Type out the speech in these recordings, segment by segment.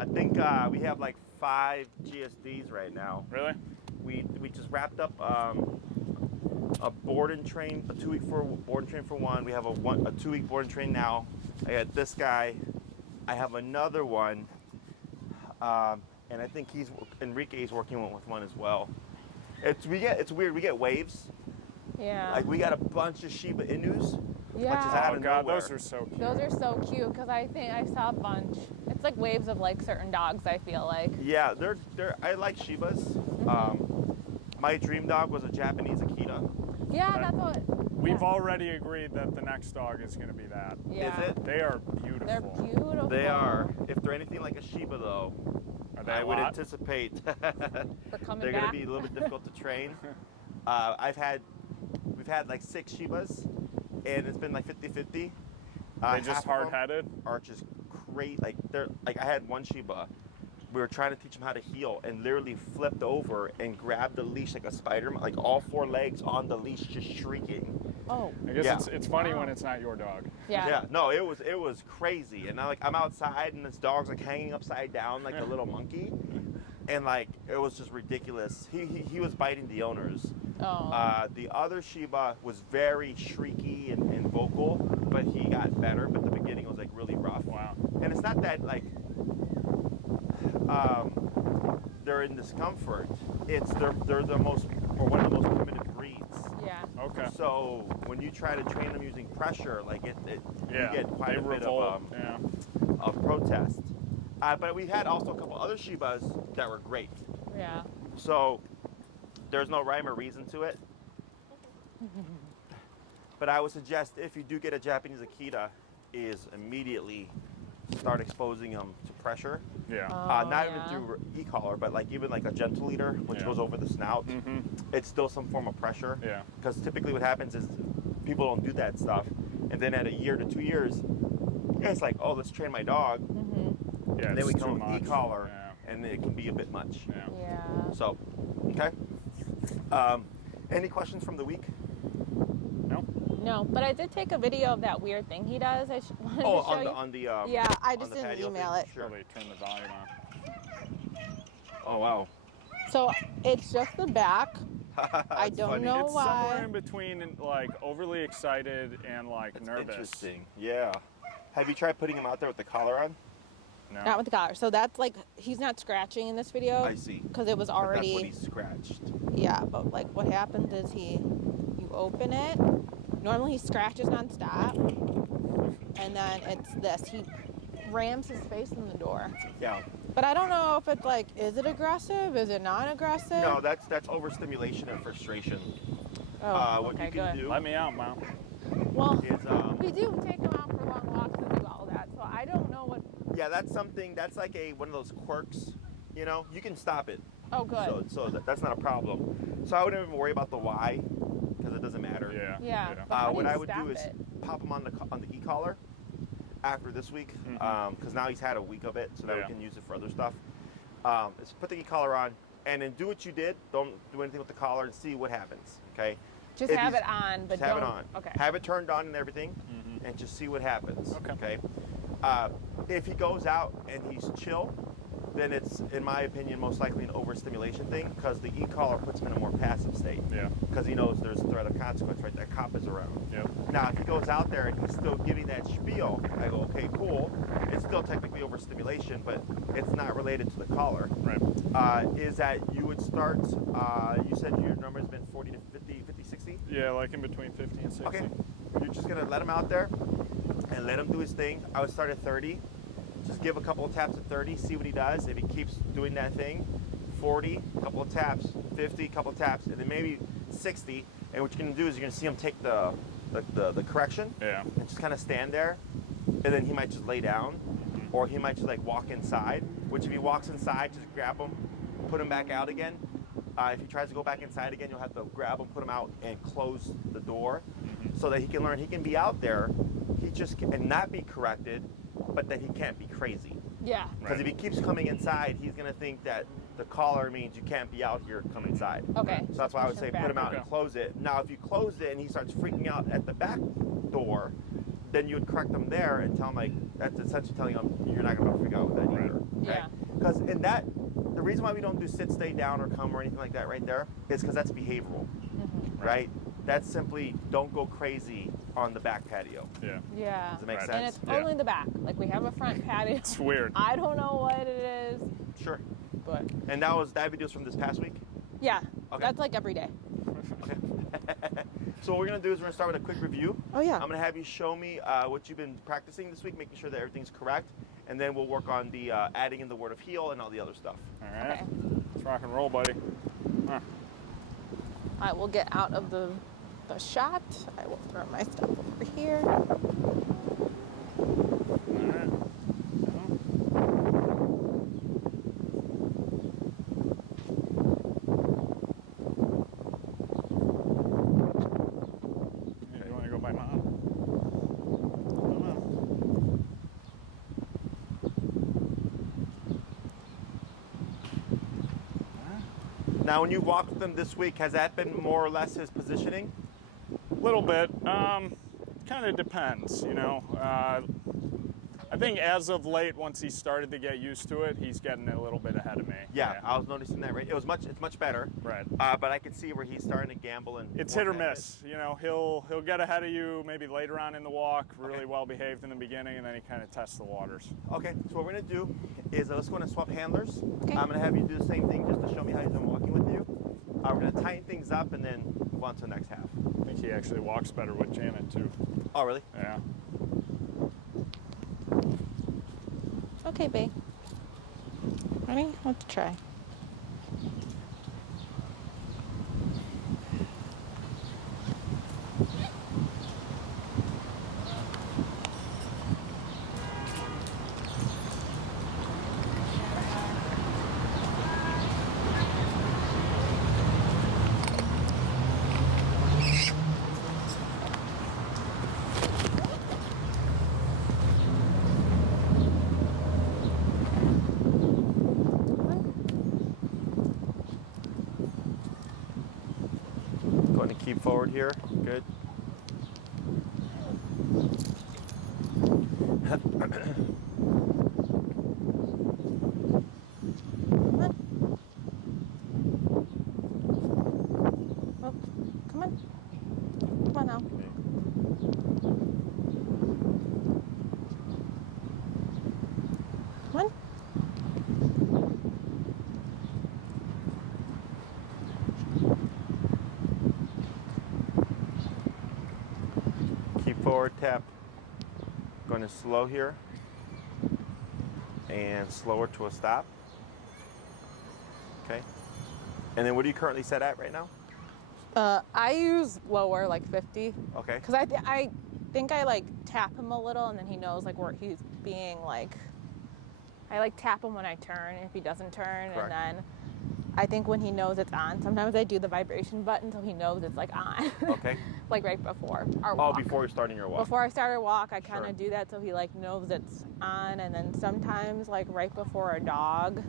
I think we have like 5 GSDs right now. Really? We just wrapped up a board and train, a 2-week board and train for one. We have a 2-week board and train now. I got this guy. I have another one, and I think Enrique's working with one as well. It's weird. We get waves. Yeah. Like we got a bunch of Shiba Inus. Yeah. Which is out Oh of God, nowhere. those are so cute. Those are so cute because I think I saw a bunch. It's like waves of like certain dogs, I feel like. Yeah, they're. I like Shibas. My dream dog was a Japanese Akita. Yeah, that's what. We've already agreed that the next dog is going to be that. Yeah. Is it? They are beautiful. They're beautiful. They are. If they're anything like a Shiba, though, Are they I a would lot? anticipate We're coming they're going to back. be a little bit difficult to train. We've had like 6 Shibas, and it's been like 50-50. They just Half of them hard-headed? are just great. Like I had one Shiba. We were trying to teach him how to heel, and literally flipped over and grabbed the leash like a spider, like all 4 legs on the leash, just shrieking. Oh. I guess Yeah. it's funny when it's not your dog. Yeah. Yeah, no, it was crazy. And I'm outside, and this dog's like hanging upside down like a little monkey, and like it was just ridiculous. He was biting the owners. Oh. The other Shiba was very shrieky and vocal, but he got better. But the beginning was like really rough. Wow. And it's not that like they're in discomfort. It's they're the most, or one of the most primitive breeds. Yeah. Okay. So when you try to train them using pressure, like you get quite they a bit revolt. Yeah. of protest. But we've had also a couple other Shibas that were great. Yeah. So there's no rhyme or reason to it. But I would suggest if you do get a Japanese Akita, is immediately start exposing them to pressure. Yeah. Not yeah. even through e-collar, but like even like a gentle leader, which Yeah. goes over the snout. It's still some form of pressure. Yeah. Because typically what happens is people don't do that stuff, and then at a year to 2 years, it's like, oh, let's train my dog. Yeah. And then we it's come too with much. e-collar, Yeah. and it can be a bit much. Yeah. Yeah. So, okay. Any questions from the week? No. No, but I did take a video of that weird thing he does. I wanted Oh, to show you. on the Yeah, I on just the didn't patio email thing? it. Sure. Probably turn the volume on. Oh wow. So it's just the back. I don't funny. know It's why. somewhere in between like overly excited and like That's nervous. interesting. Yeah. Have you tried putting him out there with the collar on? No. Not with the collar. So that's like he's not scratching in this video. I see. Because it was But already. that's when he's scratched. Yeah, but like what happens is you open it. Normally he scratches nonstop, and then it's this. He rams his face in the door. Yeah. But I don't know if it's like, is it aggressive? Is it non-aggressive? No, that's overstimulation and frustration. Oh, What okay, you can good. do Let me out, Mom. Well, is we do take him out for long walks and do all that, so I don't know what. yeah, that's something. That's like one of those quirks. You know, you can stop it. Oh, good. So that's not a problem. So I wouldn't even worry about the why, because it doesn't matter. Yeah. Yeah. But how do What you I would stop do is it? pop him on the e-collar after this week, because now he's had a week of it, so that Yeah. we can use it for other stuff. Is put the e-collar on, and then do what you did. Don't do anything with the collar, and see what happens. Okay. Just If have he's- it on, but Just have don't. it on. Okay. Have it turned on and everything, and just see what happens. Okay. If he goes out and he's chill, then it's, in my opinion, most likely an overstimulation thing, because the e-collar puts him in a more passive state. Yeah. Because he knows there's a threat of consequence, right? That cop is around. Yep. Now, if he goes out there and he's still giving that spiel, I go, okay, cool. It's still technically overstimulation, but it's not related to the collar. Right. Is that you would start, you said your number has been 40 to 50, 50, 60? Yeah, like in between 50 and 60. Okay. You're just going to let him out there and let him do his thing. I would start at 30. Just give a couple of taps at 30, see what he does. If he keeps doing that thing, 40, a couple of taps, 50, a couple of taps, and then maybe 60. And what you're going to do is you're going to see him take the correction Yeah. and just kind of stand there. And then he might just lay down, or he might just like walk inside, which if he walks inside, just grab him, put him back out again. If he tries to go back inside again, you'll have to grab him, put him out, and close the door so that he can learn he can be out there, he just can, and not be corrected, but that he can't be crazy. Yeah. Because if he keeps coming inside, he's going to think that the collar means you can't be out here, come inside. Okay. So that's why I would Push say him put him back. out and Okay. close it. Now, if you close it and he starts freaking out at the back door, then then you would correct them there and tell them, like, that's essentially telling them you're not going to figure out that either. Okay? Yeah. Because in that, the reason why we don't do sit, stay down, or come or anything like that right there is because that's behavioral, right? That's simply don't go crazy on the back patio. Yeah. Yeah. Does it make Right. sense? And it's Yeah. only the back. Like, we have a front patio. It's weird. I don't know what it is, Sure. but And that video's from this past week? yeah, Okay. that's like every day. Okay. So what we're going to do is we're going to start with a quick review. Oh, yeah. I'm going to have you show me what you've been practicing this week, making sure that everything's correct, and then we'll work on the adding in the word of heal and all the other stuff. All right. Okay. Let's rock and roll, buddy. Huh. I will get out of the shot. I will throw my stuff over here. All right. Yeah, you want to go by mom? Now, when you walked with him this week, has that been more or less his positioning? A little bit. Kind of depends, you know. I think as of late, once he started to get used to it, he's getting a little bit ahead of me. Yeah, I was noticing that. Right, it's much better. Right. But I can see where he's starting to gamble and. It's hit or miss. You know, he'll get ahead of you maybe later on in the walk, really well behaved in the beginning, and then he kind of tests the waters. Okay, so what we're gonna do is let's go and swap handlers. Okay. I'm gonna have you do the same thing just to show me how he's been walking with you. We're gonna tighten things up and then move on to the next half. I think he actually walks better with Janet too. Oh, really? Yeah. Okay, babe. Ready? Let's try. Going to keep forward here. Good. Oh, come on. Come on now. Come on. Keep forward, tap. Going to slow here. And slower to a stop. Okay. And then what are you currently set at right now? I use lower, like 50. Okay. Because I think I like tap him a little and then he knows like where he's being like, I like tap him when I turn if he doesn't turn. Correct. And then I think when he knows it's on, sometimes I do the vibration button so he knows it's like on. Okay. Like right before our Oh, walk. before you're starting your walk. Before I start a walk, I kind of Sure. do that so he like knows it's on. And then sometimes like right before a dog,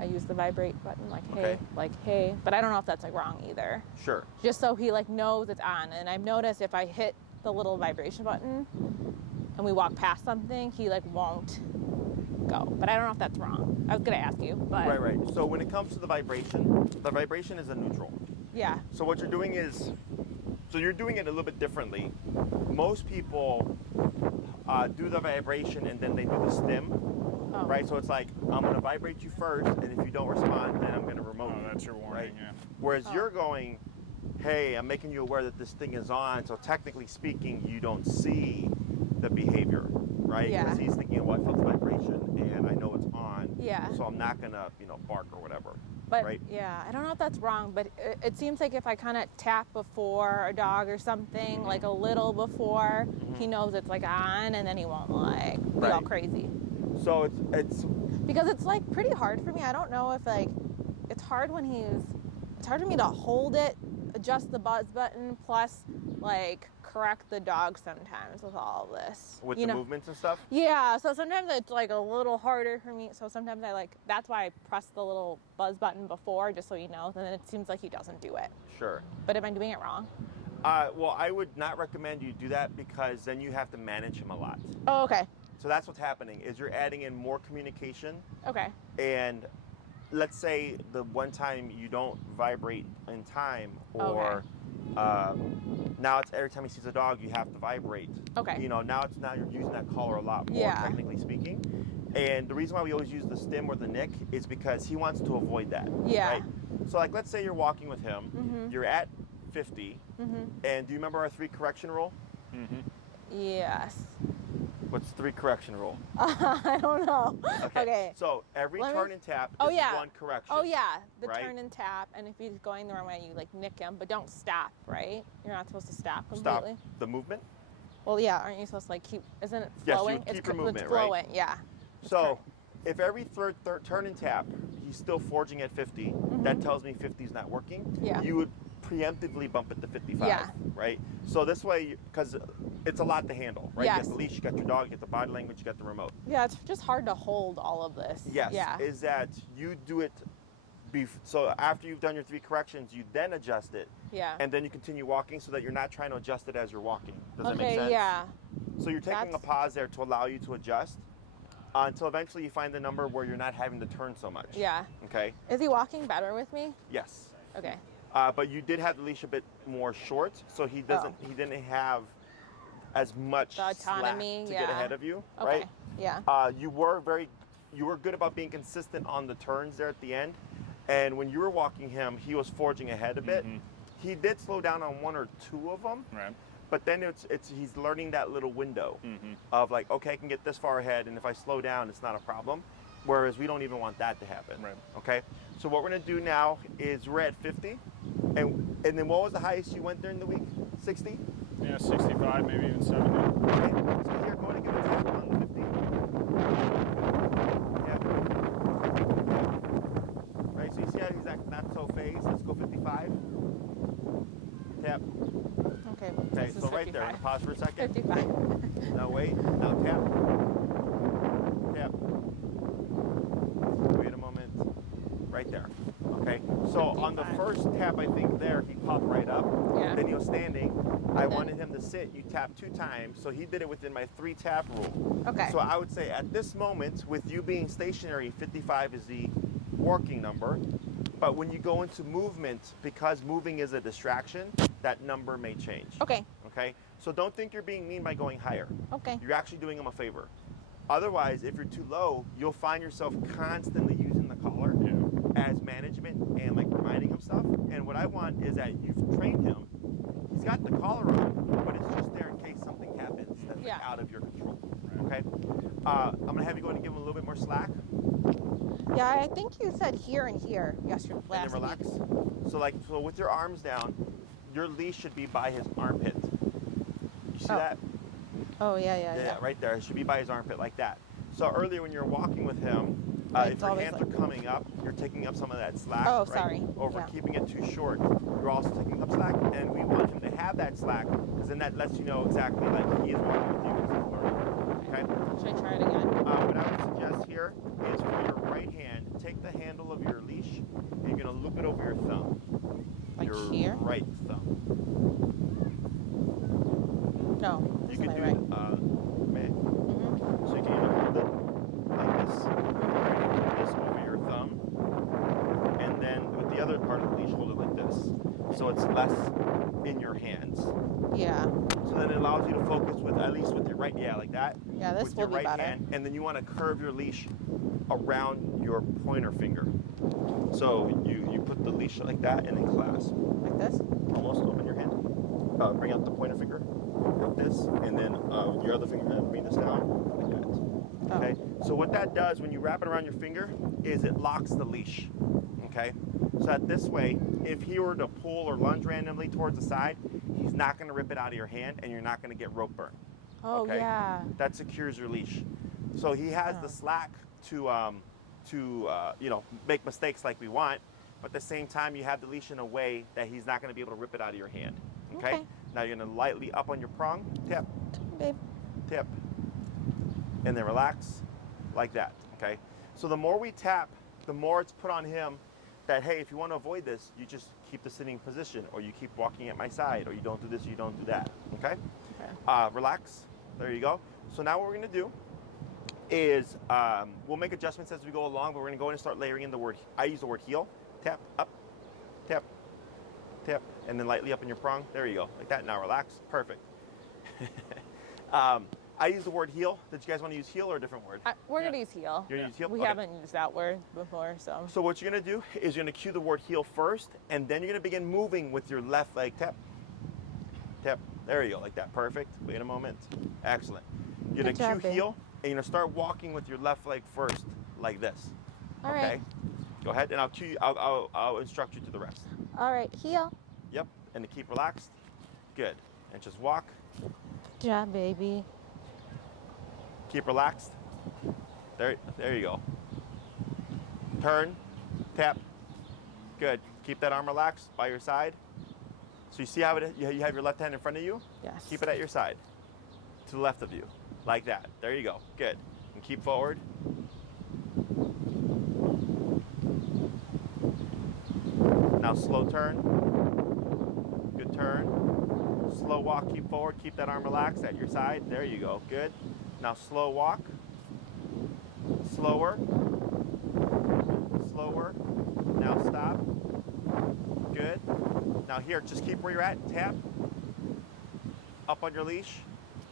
I use the vibrate button Okay. like hey. But I don't know if that's like wrong either. Sure. Just so he like knows it's on. And I've noticed if I hit the little vibration button and we walk past something, he like won't go. But I don't know if that's wrong. I was gonna ask you, but Right. So when it comes to the vibration is a neutral. yeah. So what you're doing is, so you're doing it a little bit differently. Most people do the vibration and then they do the stim, Oh. right? So it's like, I'm gonna vibrate you first, and if you don't respond, then I'm gonna remote Oh, you. that's your warning, right? yeah. Whereas Oh. you're going, hey, I'm making you aware that this thing is on, so technically speaking, you don't see the behavior, right? Yeah. Because he's thinking, well, I felt the vibration, and I know it's on, Yeah. so I'm not gonna, bark or whatever. But right? yeah, I don't know if that's wrong, but it seems like if I kind of tap before a dog or something, like a little before, he knows it's like on, and then he won't like be all Right. crazy. So it's Because it's like pretty hard for me. I don't know if like it's hard for me to hold it, adjust the buzz button, plus like correct the dog sometimes with all of this. with you the know? movements and stuff. Yeah, so sometimes it's like a little harder for me. So sometimes that's why I press the little buzz button before, just so he knows, and then it seems like he doesn't do it. Sure. But am I doing it wrong? Well, I would not recommend you do that because then you have to manage him a lot. Oh, okay. So that's what's happening is you're adding in more communication, Okay. and let's say the one time you don't vibrate in time, or now it's every time he sees a dog you have to vibrate. Okay. You know, now you're using that collar a lot more, Yeah. technically speaking. And the reason why we always use the stim or the nick is because he wants to avoid that. Yeah. Right? So like let's say you're walking with him, Mhm. you're at 50, and do you remember our 3 correction rule? Yes. What's 3 correction rule? I don't know. Okay. So every Let me- turn and tap Oh, is yeah. 1 correction. Oh yeah, the Right? turn and tap, and if he's going the wrong way, you like nick him, but don't stop, right? You're not supposed to stop Stop completely. the movement. Well, yeah, aren't you supposed to like keep? Isn't it Yes, you flowing? keep it's your movement, it's right? flowing, yeah. It's So correct. if every third turn and tap he's still forging at 50, that tells me 50 is not working. Yeah. You would preemptively bump it to 55, Yeah. right? So this way, because it's a lot to handle, right? You Yes. got the leash, you got your dog, you got the body language, you got the remote. Yeah, it's just hard to hold all of this. Yes, Yeah. is that you do it, so after you've done your 3 corrections, you then adjust it, Yeah. and then you continue walking so that you're not trying to adjust it as you're walking. Does that make Okay. sense? Yeah. So you're taking a That's- pause there to allow you to adjust until eventually you find the number where you're not having to turn so much. Yeah. Okay? Is he walking better with me? Yes. Okay. But you did have the leash a bit more short, so he didn't have as much The autonomy, slack to get yeah. ahead of you, Okay. right? Yeah. You were good about being consistent on the turns there at the end, and when you were walking him, he was forging ahead a bit. He did slow down on 1 or 2 of them, Right. but then he's learning that little window of like, okay, I can get this far ahead, and if I slow down, it's not a problem. Whereas we don't even want that to happen. Right. Okay. So what we're gonna do now is we're at 50, and then what was the highest you went during the week? 60. Yeah, 65, maybe even 70. Okay. So here, go ahead and give a tap on the 50. Yeah. Right. So you see how he's not so phased. Let's go 55. Tap. Okay. Okay. This is So right there. 55. Pause for a second. 55. Now wait. Now tap. Tap. Wait a moment. Right there. Okay. So on the 55. first tap, I think there he popped right up. Yeah. Then he was standing. I then- wanted him to sit. You tap 2 times, so he did it within my 3 tap rule. Okay. So I would say at this moment, with you being stationary, 55 is the working number. But when you go into movement, because moving is a distraction, that number may change. Okay. Okay. So don't think you're being mean by going higher. Okay. You're actually doing him a favor. Otherwise, if you're too low, you'll find yourself constantly using the collar as management and like reminding him stuff. And what I want is that you've trained him. He's got the collar on, but it's just there in case something happens that's like, Yeah. out of your control. Okay. I'm gonna have you go ahead and give him a little bit more slack, Yeah, I think you said here and here yesterday. and Last then relax. week. So with your arms down, your leash should be by his armpit. You see Oh. that? Oh yeah. Yeah, right there. It should be by his armpit like that. So earlier when you're walking with him, It's if your always hands like- are coming up, you're taking up some of that slack. Oh, right? sorry. Over Yeah. keeping it too short, you're also taking up slack, and we want him to have that slack because then that lets you know exactly like he is working with you as he's learning. Okay. Should I try it again? What I would suggest here is for your right hand, take the handle of your leash, and you're gonna loop it over your thumb. Like your here? right thumb. No, You this is can my do right. it. So you can either hold it like this, right, this over your thumb, and then with the other part of the leash, hold it like this. So it's less in your hands. Yeah. So then it allows you to focus with, at least with your right, like that. Yeah, this with will your be right better. hand, and then you want to curve your leash around your pointer finger. So you put the leash like that and then clasp. Like this? Almost open your hand. Bring out the pointer finger like this, and then your other finger, bring this down like that. Okay. So what that does when you wrap it around your finger is it locks the leash. Okay. So that this way, if he were to pull or lunge randomly towards the side, he's not going to rip it out of your hand, and you're not going to get rope burn. Oh Okay. yeah. That secures your leash. So he has the slack to make mistakes like we want, but at the same time you have the leash in a way that he's not going to be able to rip it out of your hand. Okay? Okay. Now you're going to lightly up on your prong, tip, Babe. tip, and then relax like that. Okay? So the more we tap, the more it's put on him that, hey, if you want to avoid this, you just keep the sitting position, or you keep walking at my side, or you don't do this, or you don't do that, okay? Relax. There you go. So now what we're going to do is we'll make adjustments as we go along, but we're going to go in and start layering in the word. I use the word heel. Tap, up, tap, tap, and then lightly up in your prong. There you go, like that. Now relax. Perfect. I use the word heel. Did you guys want to use heel or a different word? We're going to use heel. You're going to use heel? We Okay. haven't used that word before, so. So what you're going to do is you're going to cue the word heel first, and then you're going to begin moving with your left leg. Tap, tap. There you go, like that. Perfect. Wait a moment. Excellent. You're going Good to job, cue babe. heel, and you're going to start walking with your left leg first, like this. All Okay? right. Go ahead, and I'll cue you. I'll instruct you to the rest. All right, heel. Yep. And to keep relaxed. Good. And just walk. Good job, baby. Keep relaxed. There you go. Turn, tap. Good. Keep that arm relaxed by your side. So you see how you have your left hand in front of you? Yes. Keep it at your side, to the left of you, like that. There you go. Good. And keep forward. Now slow turn. Good turn. Slow walk, keep forward. Keep that arm relaxed at your side. There you go. Good. Now slow walk. Slower. Slower. Now stop. Good. Now here, just keep where you're at. Tap. Up on your leash.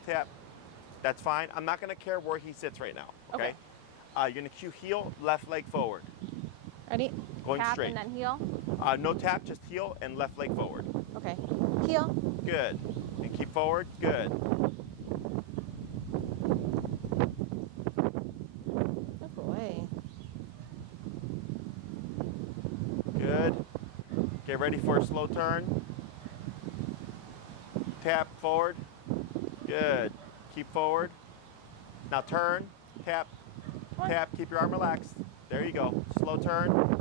Tap. That's fine. I'm not going to care where he sits right now. Okay? You're going to cue heel, left leg forward. Ready? Going Tap straight. and then heel. No tap, just heel and left leg forward. Okay. Heel. Good. And keep forward. Good. Look away. Good. Get ready for a slow turn. Tap forward. Good. Keep forward. Now turn. Tap. Tap. Keep your arm relaxed. There you go. Slow turn.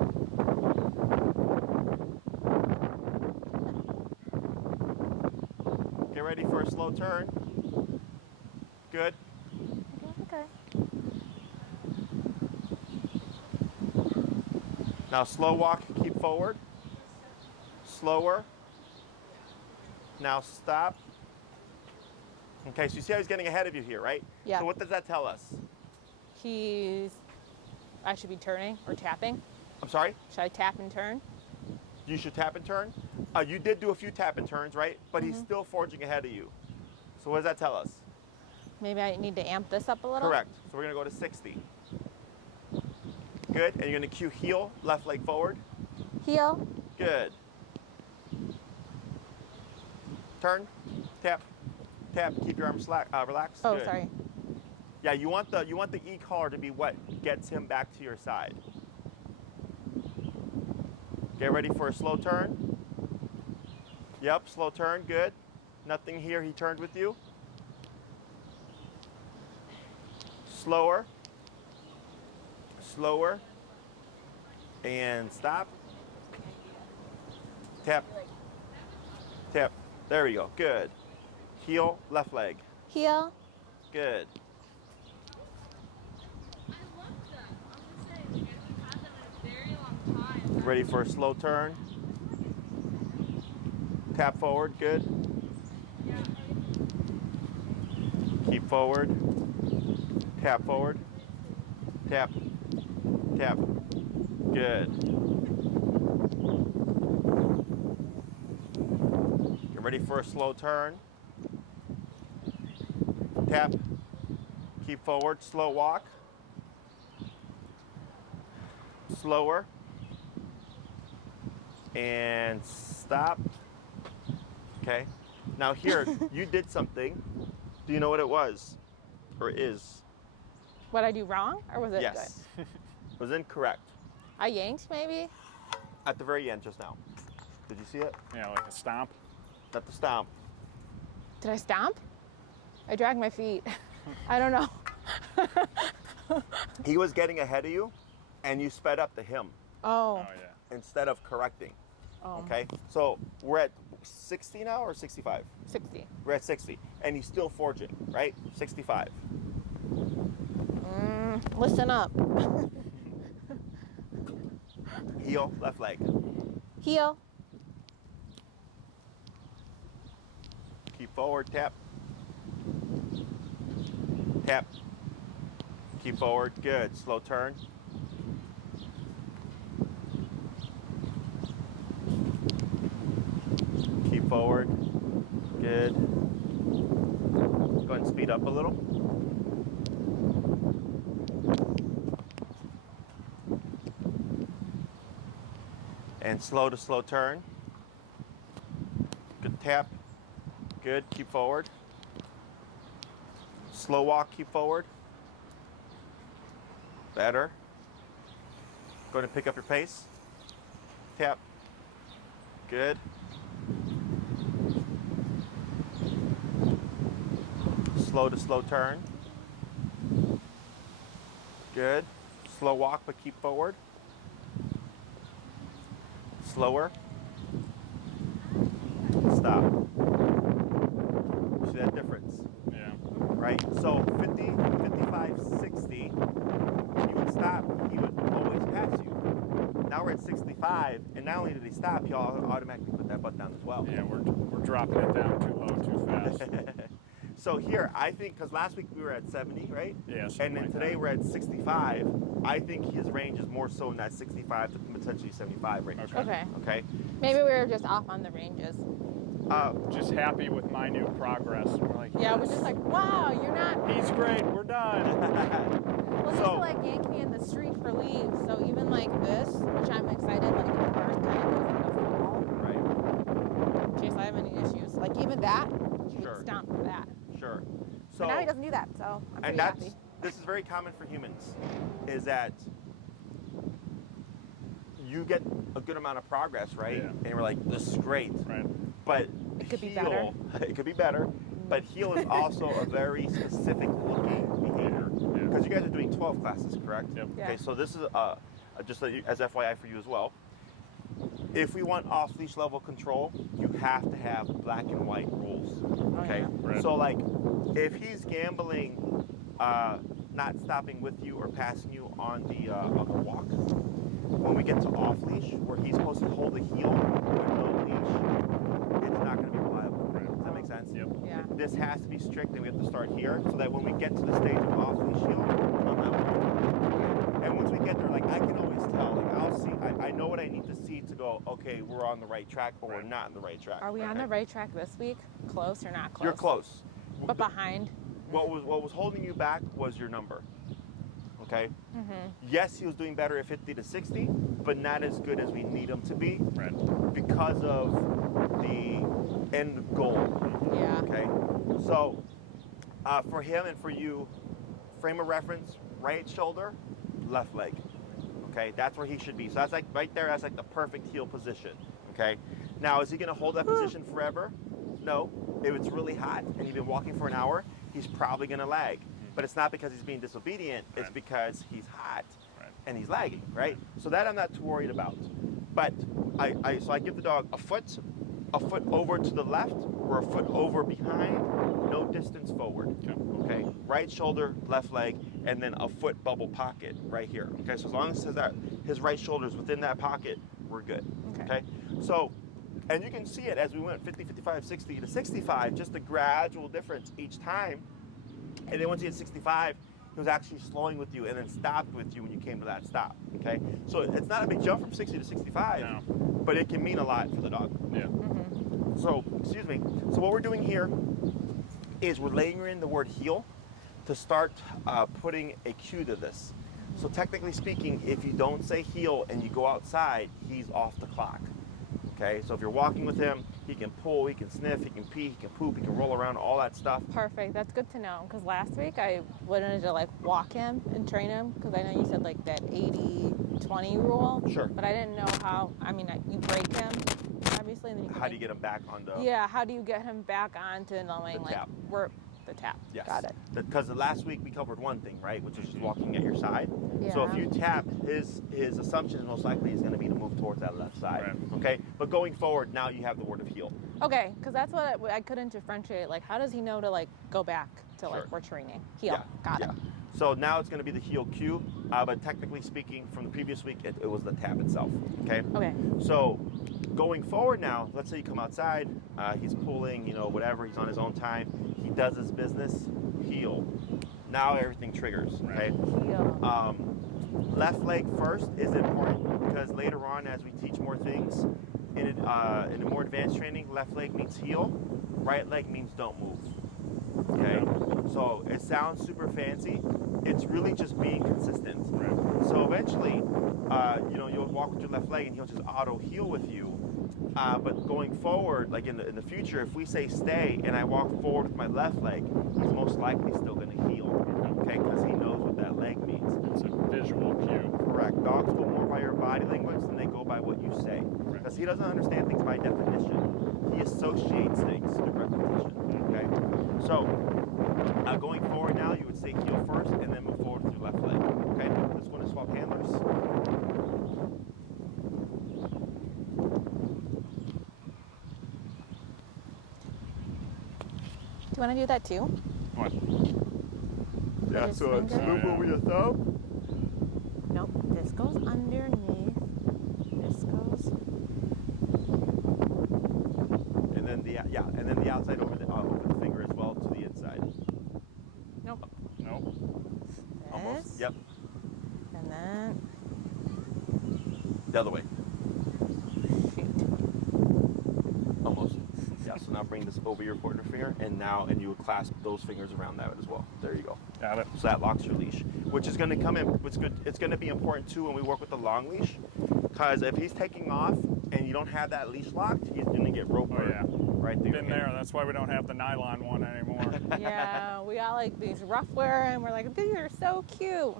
Get ready for a slow turn. Good. Okay. Now slow walk, keep forward. Slower. Now stop. Okay, so you see how he's getting ahead of you here, right? Yeah. So what does that tell us? I should be turning or tapping. I'm sorry? Should I tap and turn? You should tap and turn. You did do a few tap and turns, right? But he's still forging ahead of you. So what does that tell us? Maybe I need to amp this up a little. Correct. So we're gonna go to 60. Good, and you're gonna cue heel, left leg forward. Heel. Good. Turn, tap, tap. Keep your arms relaxed. Oh, Good. sorry. Yeah, you want the e-collar to be what gets him back to your side. Get ready for a slow turn. Yep, slow turn. Good. Nothing here. He turned with you. Slower. Slower. And stop. Tap. Tap. There we go. Good. Heel, left leg. Heel. Good. Ready for a slow turn. Tap forward, good. Keep forward. Tap forward. Tap. Tap. Good. Get ready for a slow turn. Tap. Keep forward, slow walk. Slower. And stop. Okay. Now here, you did something. Do you know what it was? Or is? What I do wrong, or was it Yes. good? It was incorrect. I yanked maybe. At the very end just now. Did you see it? Yeah, like a stomp. At the stomp. Did I stomp? I dragged my feet. I don't know. He was getting ahead of you, and you sped up to him Oh. Oh yeah. instead of correcting. Oh. Okay? So we're at 60 now or 65? 60. We're at 60. And he's still forging, right? 65. Listen up. Heel, left leg. Heel. Keep forward, tap. Tap. Keep forward, good. Slow turn. Keep forward, good. Go ahead and speed up a little. And slow to slow turn. Good tap. Good, keep forward. Slow walk, keep forward. Better. Go ahead and pick up your pace. Tap. Good. Slow to slow turn. Good. Slow walk, but keep forward. Slower. Stop. See that difference? Yeah. Right? So 50, 55, 60, you would stop, he would always pass you. Now we're at 65, and not only did he stop, he automatically put that butt down as well. Yeah, we're dropping it down too low, too fast. So here, I think, because last week we were at 70, right? Yeah, And something then like today that. we're at 65. I think his range is more so in that 65 to potentially 75 range. Okay. Okay? Maybe we were just off on the ranges. Just happy with my new progress. We're like, Yeah, we're yes, just like, wow, you're not. he's great. We're done. Well, he used to like yank me in the street for leaves. So even like this, which I'm excited, like the barn kind of goes in the fall, Right. in case I have any issues. Like even that, he Sure. would stomp for that. Sure. But now he doesn't do that, so I'm pretty And that's, happy. this is very common for humans, is that you get a good amount of progress, right? Yeah. And you're like, this is great. Right. But It could be heel, better. It could be better. But heel is also a very specific looking behavior. Yeah. Because you guys are doing 12 classes, correct? Yep. Yeah. Okay, so this is just as FYI for you as well. If we want off-leash level control, you have to have black and white rules. Okay? yeah. Right. So like, if he's gambling, not stopping with you or passing you on the walk, when we get to off-leash, where he's supposed to hold the heel with no leash, it's not going to be reliable. Does that make sense? Yep. Yeah. This has to be strict, and we have to start here, so that when we get to the stage of off-leash heel, I'm not with you. And once we get there, like I can always tell, like I'll see, I know what I need to see to go, okay, we're on the right track, or we're Right. not on the right track. Are we on okay? the right track this week? Close or not close? You're close. But behind. What was holding you back was your number. Okay. Mm-hmm. Yes, he was doing better at 50 to 60, but not as good as we need him to be Right. because of the end goal. Yeah. Okay. So for him and for you, frame of reference, right shoulder, left leg. Okay, that's where he should be. So that's like right there, that's like the perfect heel position. Okay. Now, is he going to hold that position forever? No. If it's really hot and you've been walking for an hour, he's probably going to lag. But it's not because he's being disobedient, it's Right. because he's hot Right. and he's lagging, right? So that I'm not too worried about. But so I give the dog a foot over to the left or a foot over behind, no distance forward. Okay. Okay, right shoulder, left leg, and then a foot bubble pocket right here. Okay, so as long as his right shoulder is within that pocket, we're good. Okay. So, and you can see it as we went 50, 55, 60 to 65, just a gradual difference each time. And then once you hit 65, he was actually slowing with you and then stopped with you when you came to that stop. Okay, so it's not a big jump from 60 to 65, No. but it can mean a lot for the dog. Yeah. Mm-hmm. So, excuse me. So what we're doing here is we're layering the word heel to start putting a cue to this. So technically speaking, if you don't say heel and you go outside, he's off the clock. Okay, so if you're walking with him, he can pull, he can sniff, he can pee, he can poop, he can roll around, all that stuff. Perfect. That's good to know. Because last week I wanted to like walk him and train him. Because I know you said like that 80-20 rule. Sure. But I didn't know how. I mean, you break him, obviously. And then you can How do you get him back on the... Yeah. How do you get him back onto knowing The like tap. we're the tap? Yes. Got it. Because last week we covered one thing, right? Which is just walking at your side. Yeah. So if you tap, his assumption is most likely is going to be to move towards that left side. Right. Okay? But going forward, now you have the word of heel. Okay. Because that's what I couldn't differentiate. Like, how does he know to like go back to like Sure. we're training? Heel. Yeah, Got yeah. it. So now it's going to be the heel cue, but technically speaking, from the previous week, it was the tap itself. Okay. Okay. So going forward now, let's say you come outside, he's pulling, you know, whatever, he's on his own time, he does his business, heel. Now everything triggers. Okay. Heel. Left leg first is important because later on, as we teach more things in a more advanced training, left leg means heel, right leg means don't move. Okay, so it sounds super fancy. It's really just being consistent. Right. So eventually, you know, you'll walk with your left leg and he'll just auto heel with you. But going forward, like in the future, if we say stay and I walk forward with my left leg, he's most likely still going to heel. Okay, because he knows what that leg means. It's a visual cue. Correct. Dogs go more by your body language than they go by what you say. Because he doesn't understand things by definition. He associates things through repetition. Okay? So, going forward now, you would say heel first and then move forward with your left leg. Okay? Let's go to swap handlers. Do you want to do that too? What? Yeah, His so it's finger? move over your thumb. Nope. This goes underneath. This goes. And then the outside over the finger as well to the inside. Nope. Nope. Almost. This. Yep. And then. The other way. Shoot. Almost. Yeah, so now bring this over your pointer finger and you would clasp those fingers around that as well. There you go. Got it. So that locks your leash, which is going to come in. What's good? It's going to be important too when we work with the long leash, because if he's taking off and you don't have that leash locked, he's going to get rope Oh, burn yeah. right through. Been there. That's why we don't have the nylon one anymore. Yeah, we got like these rough wear, and we're like, these are so cute.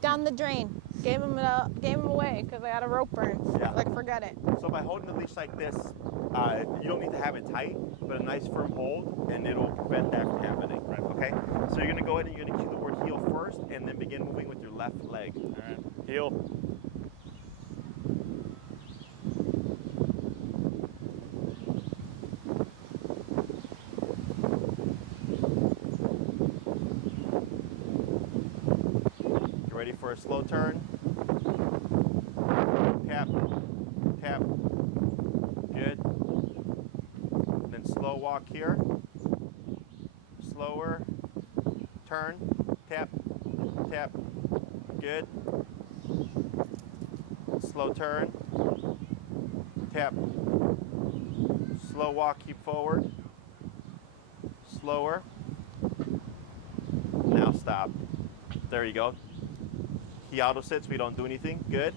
Down the drain. Gave him away because I had a rope burn. Yeah. Like, forget it. So by holding the leash like this, you don't need to have it tight, but a nice firm hold, and it'll prevent that from happening. Right. Okay. So you're going to go ahead and you're going to cue the word heel first, and then begin moving with your left leg. All right. Heel. Get ready for a slow turn. Tap, tap. Good. And then slow walk here. Slower. Turn. Tap, tap. Good. Slow turn. Tap. Slow walk, keep forward. Slower. Now stop. There you go. He auto sits, we don't do anything. Good.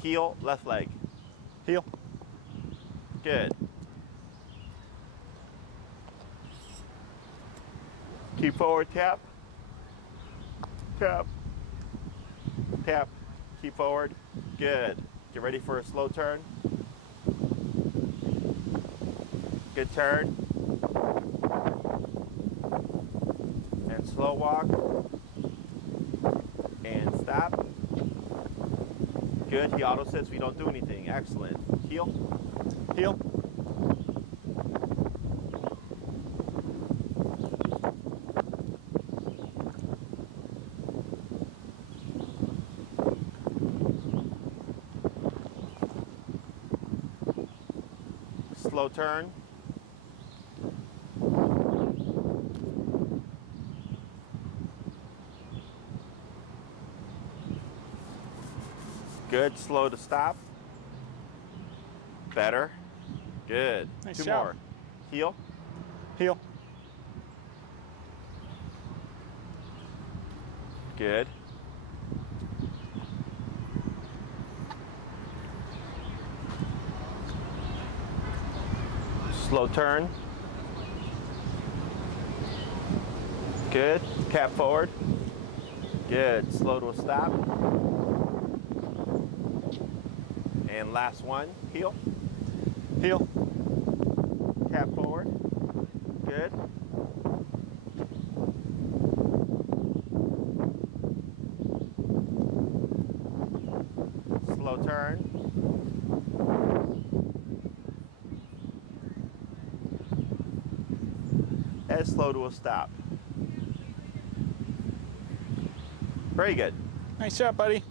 Heel, left leg. Heel. Good. Keep forward, tap. Tap. Tap. Keep forward. Good. Get ready for a slow turn. Good turn. And slow walk. And stop. Good. He auto sits. We don't do anything. Excellent. Heel. Heel. Slow turn. Good. Slow to stop. Better. Good. Nice Two job. more. Heel. Heel. Good. Slow turn. Good. Cap forward. Good. Slow to a stop. And last one. Heel. Heel. Cap forward. Good. Slow turn. And slow to a stop. Very good. Nice shot, buddy.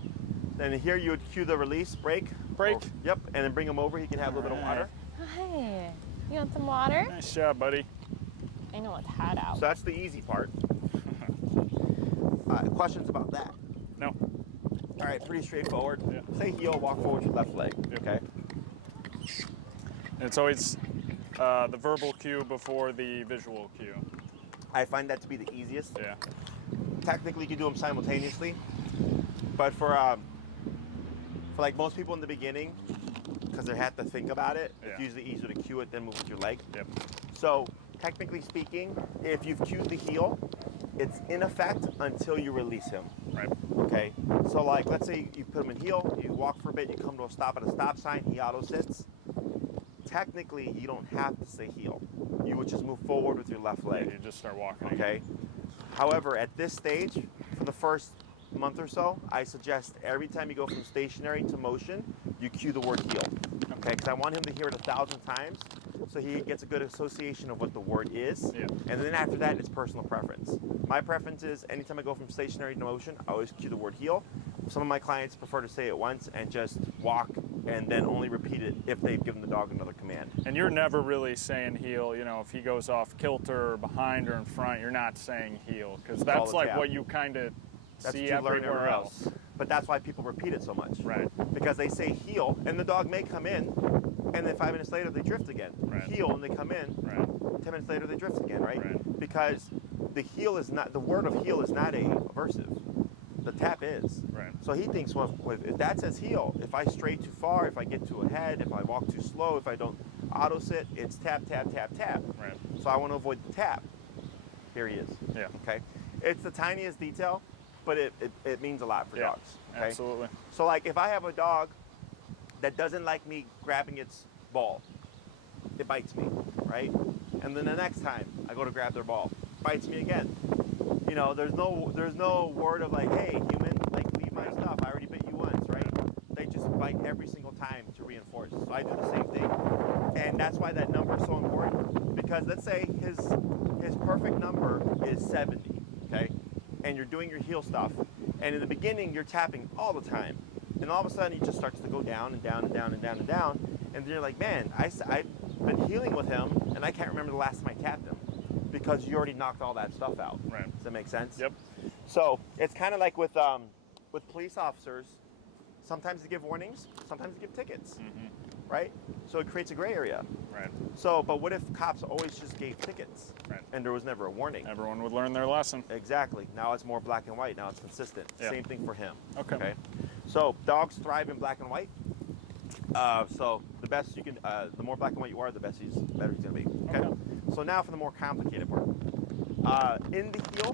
Then here you would cue the release, break. Break. Yep, and then bring him over. He can have a little bit of water. Hey, you want some water? Nice shot, buddy. I know it's hot out. So that's the easy part. Questions about that? No. All right, pretty straightforward. Yeah. Say heel, walk forward with your left leg. Yep. Okay. And it's always the verbal cue before the visual cue. I find that to be the easiest. Yeah. Technically, you can do them simultaneously, but for like most people in the beginning, because they have to think about it, Yeah. it's usually easier to cue it than move with your leg. Yep. So technically speaking, if you've cued the heel, it's in effect until you release him. Right. Okay. So like, let's say you put him in heel, you walk for a bit, you come to a stop at a stop sign, he auto sits. Technically, you don't have to say heel. You would just move forward with your left leg. You just start walking. Okay. However, at this stage, for the first month or so, I suggest every time you go from stationary to motion, you cue the word heel. Okay, because I want him to hear it 1,000 times so he gets a good association of what the word is. Yeah. And then after that, it's personal preference. My preference is anytime I go from stationary to motion, I always cue the word heel. Some of my clients prefer to say it once and just walk and then only repeat it if they've given the dog another command. And you're never really saying heel, you know, if he goes off kilter or behind or in front, you're not saying heel, because All that's the like tap. what you kind of That's see what you learn everywhere else. But that's why people repeat it so much. Right. Because they say heel, and the dog may come in, and then 5 minutes later they drift again. Right. Heel, and they come in. Right. 10 minutes later they drift again, right? Right. Because the heel is not, the word of heel is not a aversive. The tap is. Right. So he thinks, well, if that says heel, if I stray too far, if I get too ahead, if I walk too slow, if I don't auto sit, it's tap, tap, tap, tap. Right. So I want to avoid the tap. Here he is. Yeah. Okay. It's the tiniest detail, but it means a lot for Yeah. dogs. Okay? Absolutely. So like if I have a dog that doesn't like me grabbing its ball, it bites me, right? And then the next time I go to grab their ball, bites me again. You know, there's no word of like, hey, human, like leave my stuff. I already bit you once, right? They just bite every single time to reinforce. So I do the same thing. And that's why that number is so important. Because let's say his perfect number is 70, okay? And you're doing your heel stuff. And in the beginning, you're tapping all the time. And all of a sudden, he just starts to go down and down and down and down and down. And then you're like, man, I've been healing with him, and I can't remember the last time I tapped him. Because you already knocked all that stuff out. Right. Does that make sense? Yep. So it's kind of like with police officers. Sometimes they give warnings, sometimes they give tickets, right? So it creates a gray area. Right. So, but what if cops always just gave tickets, Right. and there was never a warning? Everyone would learn their lesson. Exactly. Now it's more black and white. Now it's consistent. Yeah. Same thing for him. Okay. So dogs thrive in black and white. So the best you can, the more black and white you are, the better he's gonna be. Okay. So now for the more complicated part. In the heel,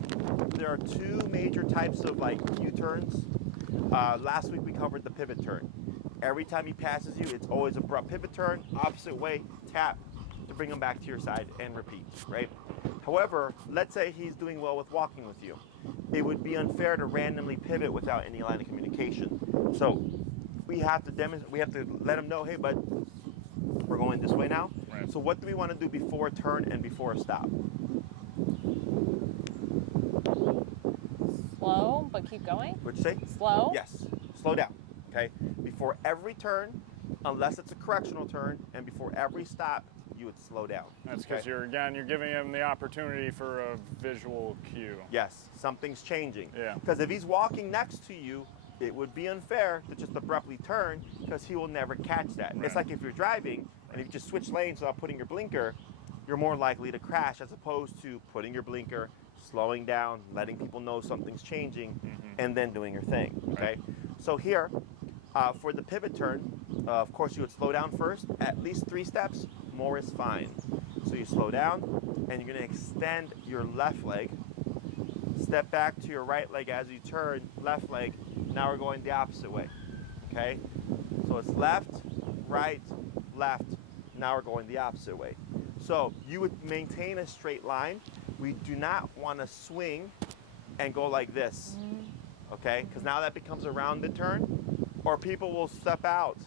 there are two major types of like U-turns. Last week we covered the pivot turn. Every time he passes you, it's always abrupt pivot turn, opposite way, tap to bring him back to your side and repeat, right? However, let's say he's doing well with walking with you. It would be unfair to randomly pivot without any line of communication. So we have to demonstrate, we have to let him know, hey, bud, we're going this way now. Right. So what do we want to do before a turn and before a stop? Slow, but keep going. What'd you say? Slow? Yes. Slow down. Okay. Before every turn, unless it's a correctional turn, and before every stop, you would slow down. That's because okay? you're giving him the opportunity for a visual cue. Yes, something's changing. Yeah. Because if he's walking next to you, it would be unfair to just abruptly turn because he will never catch that. Right. It's like if you're driving and if you just switch lanes without putting your blinker, you're more likely to crash as opposed to putting your blinker, slowing down, letting people know something's changing, and then doing your thing. Okay. Right. So here, for the pivot turn, of course you would slow down first. At least 3 steps, more is fine. So you slow down, and you're going to extend your left leg. Step back to your right leg as you turn, left leg. Now we're going the opposite way. Okay? So it's left, right, left. Now we're going the opposite way. So you would maintain a straight line. We do not want to swing and go like this. Okay? Because now that becomes a rounded turn. Or people will step out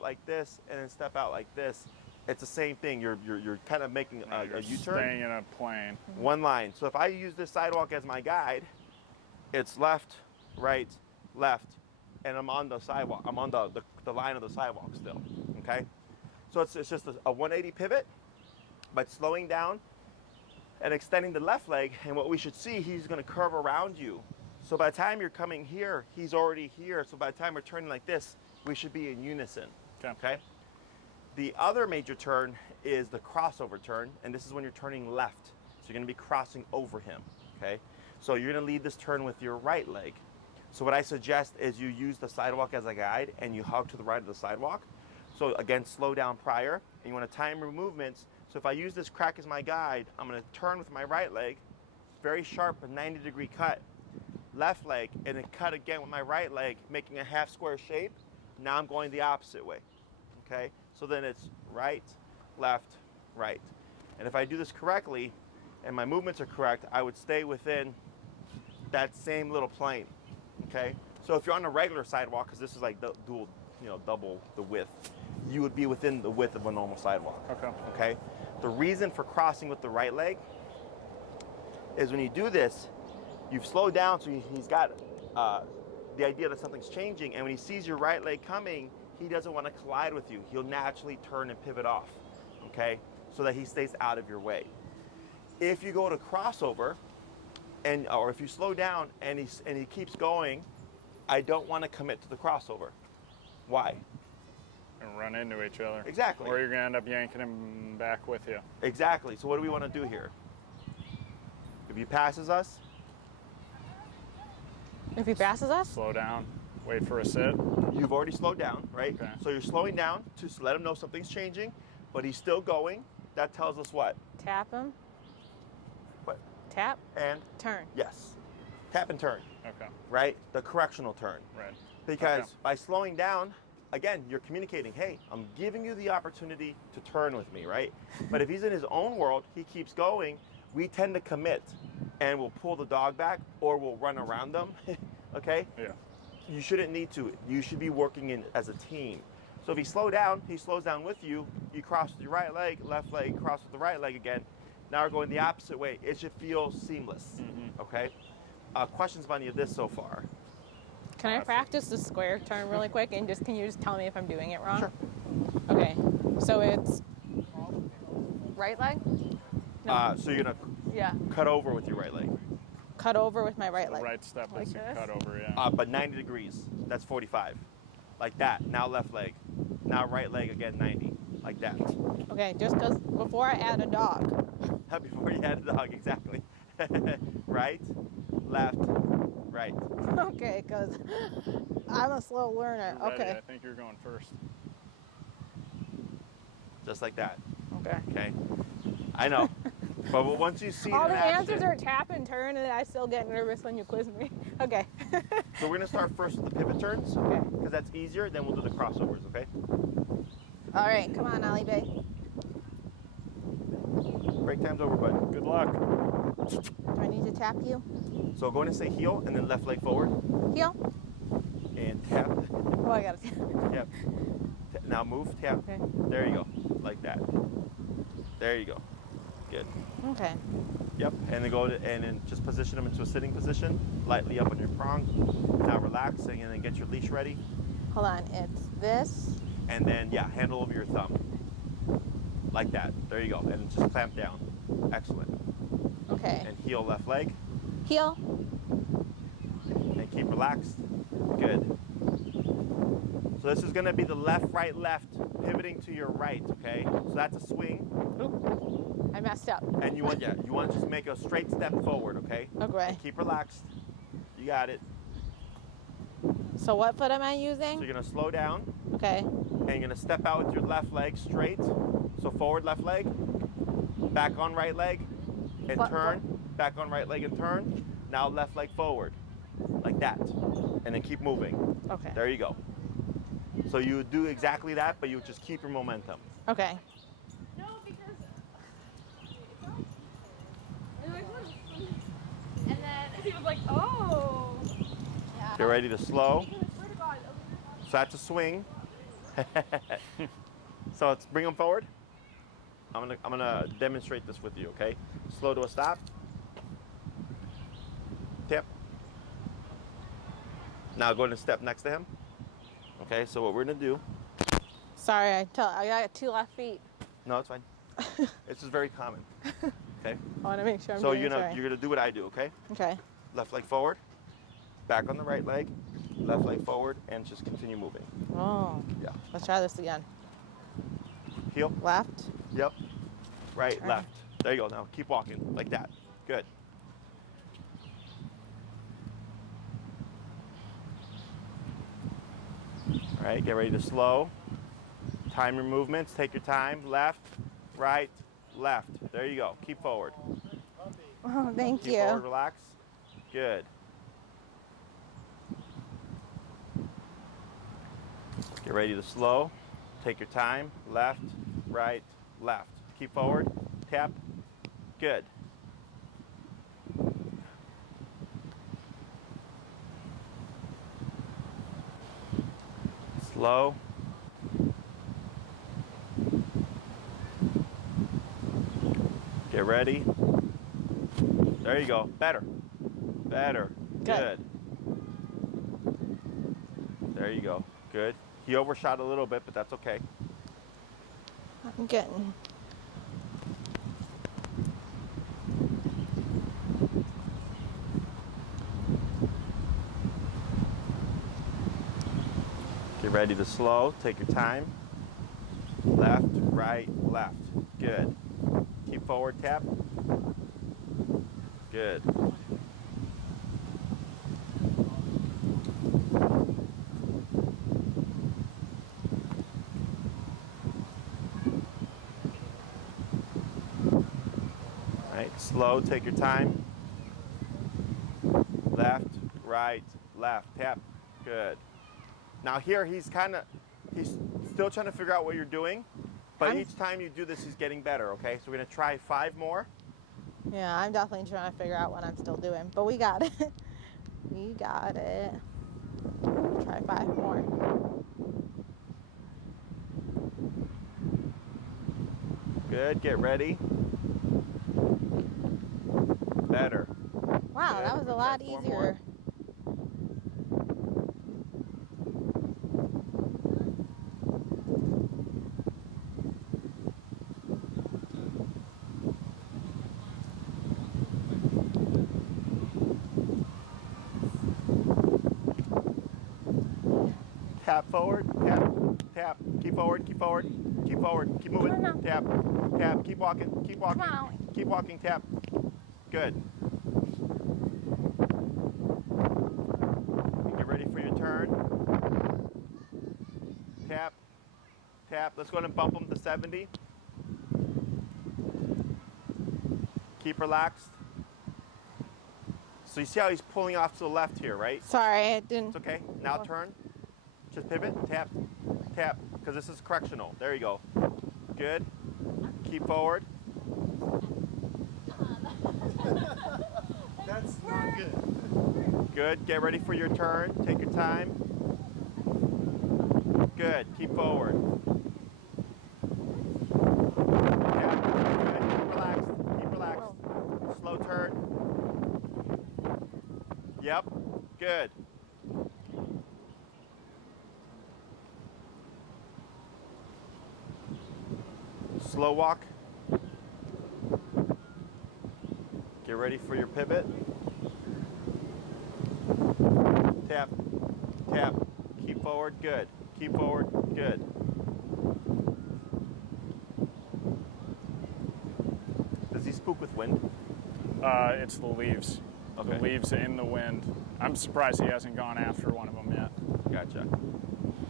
like this and then step out like this. It's the same thing. You're kind of making a U-turn. Staying in a plane. One line. So if I use this sidewalk as my guide, it's left, right, left, and I'm on the sidewalk. I'm on the line of the sidewalk still, okay? So it's just a 180 pivot, but slowing down and extending the left leg, and what we should see, he's gonna curve around you. So by the time you're coming here, he's already here. So by the time we're turning like this, we should be in unison, okay? The other major turn is the crossover turn, and this is when you're turning left. So you're gonna be crossing over him, okay? So you're gonna lead this turn with your right leg. So what I suggest is you use the sidewalk as a guide and you hug to the right of the sidewalk. So again, slow down prior, and you wanna time your movements. So if I use this crack as my guide, I'm gonna turn with my right leg, very sharp, a 90-degree cut, left leg, and then cut again with my right leg, making a half square shape. Now I'm going the opposite way, okay? So then it's right, left, right. And if I do this correctly, and my movements are correct, I would stay within that same little plane, okay? So if you're on a regular sidewalk, because this is like double the width, you would be within the width of a normal sidewalk, okay? The reason for crossing with the right leg is when you do this, you've slowed down, so he's got the idea that something's changing, and when he sees your right leg coming, he doesn't want to collide with you. He'll naturally turn and pivot off, okay? So that he stays out of your way. If you go to crossover, or if you slow down and he keeps going, I don't want to commit to the crossover. Why? And run into each other. Exactly. Or you're gonna end up yanking him back with you. Exactly. So what do we want to do here? If he passes us, If he passes us? Slow down, wait for a sit. you've already slowed down, right? Okay. So you're slowing down to let him know something's changing, but he's still going. That tells us what? Tap him. What? Tap. And Turn. yes. Tap and turn, Okay, right? The correctional turn. right. Because Okay. by slowing down, again, you're communicating, hey, I'm giving you the opportunity to turn with me, right? But if he's in his own world, he keeps going, we tend to commit and we'll pull the dog back or we'll run around them, okay? Yeah. You shouldn't need to. You should be working in as a team. So if he slows down with you, you cross with your right leg, left leg, cross with the right leg again. Now we're going the opposite way. It should feel seamless, okay? Questions about any of this so far? Can I practice the square turn really quick, and can you just tell me if I'm doing it wrong? Sure. Okay. So it's right leg? No. So you're gonna Yeah. cut over with your right leg, Cut over with my right The leg. right step Like is you this? cut over, yeah. but 90 degrees. That's 45. Like that. Now left leg. Now right leg again, 90. Like that. Okay, just because before I add a dog. Before you had a dog, exactly. Right, left, right. Okay, because I'm a slow learner. You're ready. Okay. I think you're going first. Just like that. Okay. Okay. I know. But once you see All it in the answers action- are tap and turn, and I still get nervous when you quiz me. Okay. So we're gonna start first with the pivot turns, Okay. because that's easier. Then we'll do the crossovers. Okay. All right, come on, Ollie Bay. Break time's over, bud. Good luck. Do I need to tap you? So go in and say heel, and then left leg forward, Heel? and tap. Oh, I got it. Yep. Now move, tap. Okay. There you go, like that. There you go. Good. Okay. Yep. And then and then just position them into a sitting position, lightly up on your prong. Now relaxing, and then get your leash ready, Hold on. It's this. and then handle over your thumb, like that. There you go, and just clamp down. Excellent. Okay. And heel left leg, Heel. and keep relaxed. Good. So this is going to be the left, right, left, pivoting to your right. Okay. So that's a swing, Oop. I messed up. and you want to just make a straight step forward. Okay. Okay. And keep relaxed. You got it. So what foot am I So using? you're going to slow down, Okay. and you're going to step out with your left leg straight. So forward left leg, back on right leg, and What- turn. Back on right leg and turn. Now left leg forward, like that, and then keep moving. Okay. There you go. So you would do exactly that, but you would just keep your momentum. Okay. No, because and then he was like, "Oh." Get ready to slow. I swear to God. So that's a swing. So let's bring them forward. I'm gonna demonstrate this with you, okay? Slow to a stop. Tip. Now go ahead and step next to him. Okay, so what we're gonna do, Sorry, I got 2 left feet. no, it's fine. This is very common. Okay, I want to make sure I'm so doing it right. you're gonna do what I do, okay? Okay. Left leg forward, back on the right leg, left leg forward, and just continue moving. Oh. Yeah. Let's try this again. Heel, Left. yep, right, Turn. left. There you go, now keep walking, like that. Good. All right, get ready to slow. Time your movements, take your time. Left, right, left. There you go, keep forward. Oh, thank Keep you. forward, relax. Good. Get ready to slow. Take your time. Left, right, left. Keep forward. Tap. Good. Slow. Get ready. There you go. Better. Better. Good. There you go. Good. He overshot a little bit, but that's okay. I'm getting. Get ready to slow. Take your time. Left, right, left. Good. Keep forward, tap. Good. All right, slow, take your time. Left, right, left, tap. Good. Now here he's still trying to figure out what you're doing, but each time you do this, he's getting better, okay? So we're gonna try 5 more. Yeah, I'm definitely trying to figure out what I'm still doing, but we got it. We got it. Try 5 more. Good, get ready. Better. Wow, Good. that was a Try lot 4 easier. more. Tap forward, tap, tap. Keep forward, keep forward, keep forward, keep moving. Come on Tap, tap, keep walking, keep walking. Come on. Keep walking, tap. Good. Get ready for your turn. Tap, tap. Let's go ahead and bump him to 70. Keep relaxed. So you see how he's pulling off to the left here, right? Sorry, it didn't. It's okay. Now turn. Just pivot. Tap. Tap. Because this is correctional. There you go. Good. Keep forward. That's not good. Good. Get ready for your turn. Take your time. Good. Keep forward. Tap. Good. Keep relaxed. Keep relaxed. Slow turn. Yep. Good. Slow walk. Get ready for your pivot. Tap, tap, keep forward, good. Keep forward, good. Does he spook with wind? It's the leaves. Okay. The leaves in the wind. I'm surprised he hasn't gone after one of them yet. Gotcha.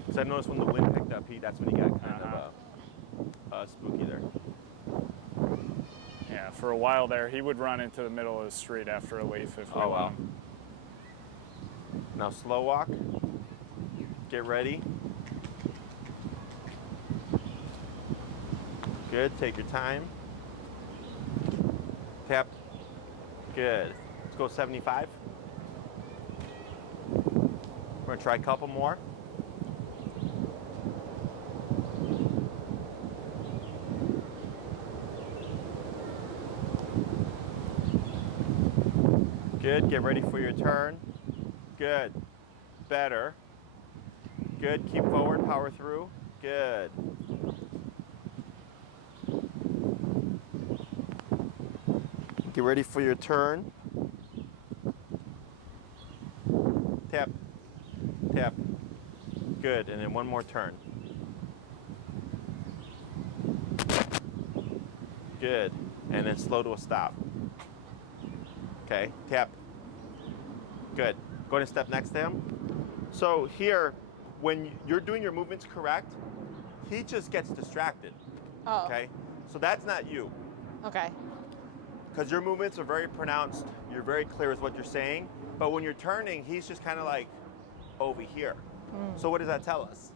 Because I noticed when the wind picked up, that's when he got kind of spooky there. Yeah, for a while there, he would run into the middle of the street after a leaf if we Oh, let wow. him. Now slow walk. Get ready. Good, take your time. Tap. Good. Let's go 75. We're gonna try a couple more. Good, get ready for your turn. Good. Better. Good. Keep forward. Power through. Good. Get ready for your turn. Tap. Tap. Good. And then one more turn. Good. And then slow to a stop. Okay. Tap. Good. Go ahead and step next to him. So here, when you're doing your movements correct, he just gets distracted. Oh. Okay? So that's not you. Okay. Because your movements are very pronounced. You're very clear with what you're saying. But when you're turning, he's just kind of like over here. So what does that tell us?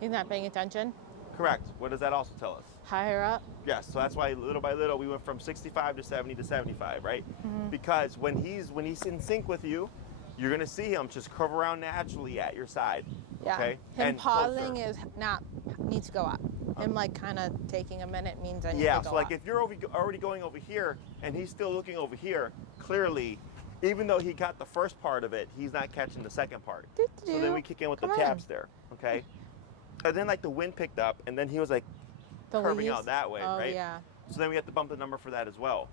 He's not paying attention. Correct. What does that also tell us? Higher up. Yes. So that's why little by little we went from 65 to 70 to 75, right? Because when he's in sync with you, you're gonna see him just curve around naturally at your side. Yeah. Okay. Him And pausing closer. is not needs to go up. Him like kind of taking a minute means I need Yeah, to go so like up. if you're already going over here and he's still looking over here, clearly, even though he got the first part of it, he's not catching the second part. So then we kick in with Come the on. taps there, okay? And then like the wind picked up and then he was like The curving leaves? out that way, Oh, right? yeah. So then we have to bump the number for that as well.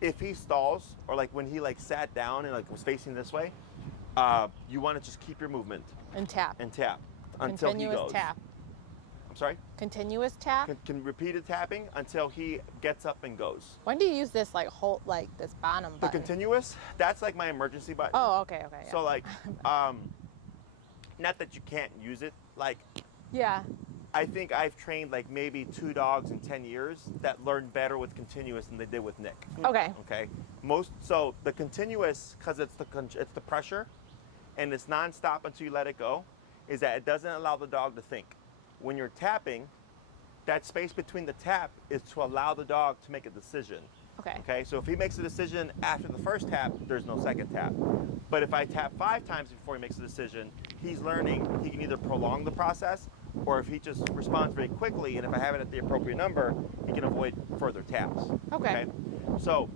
If he stalls or like when he like sat down and like was facing this way, you want to just keep your movement And tap. and tap until he Continuous goes. tap. I'm sorry? Continuous tap. Can repeated tapping until he gets up and goes. When do you use this like whole like this bottom The button? continuous, that's like my emergency button. Oh, okay, okay. Yeah. So like, not that you can't use it. Like, yeah. I think I've trained like maybe 2 dogs in 10 years that learned better with continuous than they did with Nick. Okay. Okay. So the continuous, because it's the pressure, and it's nonstop until you let it go, is that it doesn't allow the dog to think. When you're tapping, that space between the tap is to allow the dog to make a decision. Okay. Okay, so if he makes a decision after the first tap, there's no second tap. But if I tap 5 times before he makes a decision, he's learning he can either prolong the process, or if he just responds very quickly, and if I have it at the appropriate number, he can avoid further taps. Okay. So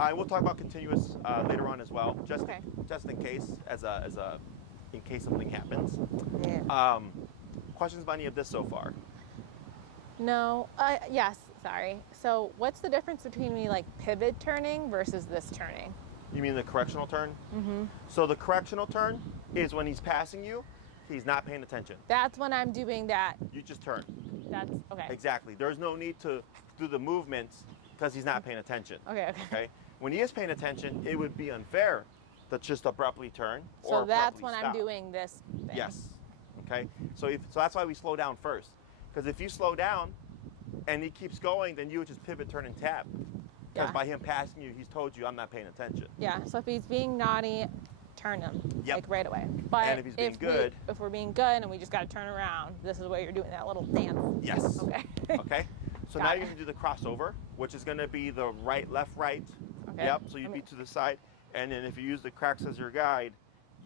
I will talk about continuous later on as well, just Okay. in case, in case something happens. Yeah. Questions about any of this so far? No. Yes. Sorry. So, what's the difference between me like pivot turning versus this turning? You mean the correctional turn? Mm-hmm. So the correctional turn is when he's passing you, he's not paying attention. That's when I'm doing that. You just turn. That's okay. Exactly. There's no need to do the movements because he's not paying attention. Okay. Okay. Okay. When he is paying attention, it would be unfair to just abruptly turn. So or that's abruptly when I'm stop. doing this thing. Yes. Okay. So that's why we slow down first. Because if you slow down and he keeps going, then you would just pivot, turn, and tap. Because Yeah. by him passing you, he's told you I'm not paying attention. Yeah. So if he's being naughty, turn him Yep. like right away. But And if he's being good- if we're being good and we just got to turn around, this is where you're doing that little dance. Yes. Okay. Okay. So Got now it. you're going to do the crossover, which is going to be the right, left, right. Okay. Yep. So you'd Let be me- to the side. And then if you use the cracks as your guide,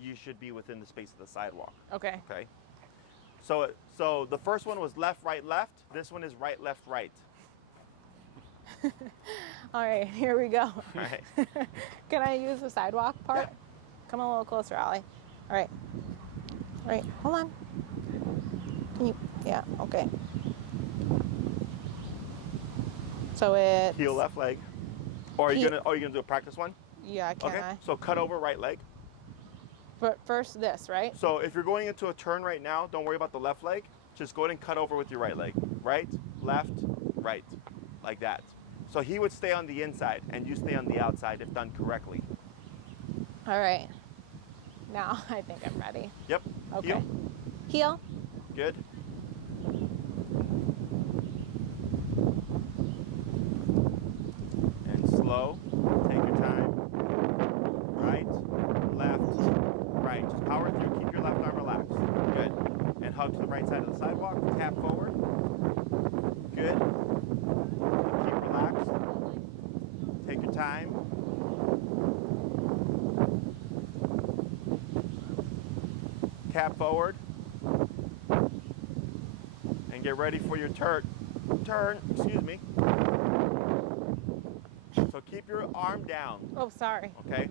you should be within the space of the sidewalk. Okay. Okay. So the first one was left, right, left. This one is right, left, right. All right. Here we go. All right. Can I use the sidewalk part? Yeah. Come a little closer, Ollie. All right. All right. Hold on. Can you? Yeah. Okay. So it's Heel left leg. Or are you Heel- gonna do a practice one? Yeah. Can Okay. I? So cut over right leg. But first this, right? So if you're going into a turn right now, don't worry about the left leg. Just go ahead and cut over with your right leg. Right, left, right, like that. So he would stay on the inside and you stay on the outside if done correctly. All right. Now I think I'm ready. Yep. Okay. Heel. Heel. Good. And slow. Take your time. Right, left, right. Just power through. Keep your left arm relaxed. Good. And hug to the right side of the sidewalk. Tap forward. Good. And keep relaxed. Take your time. Tap forward. And get ready for your turn, excuse me. So keep your arm down, Oh, sorry. okay?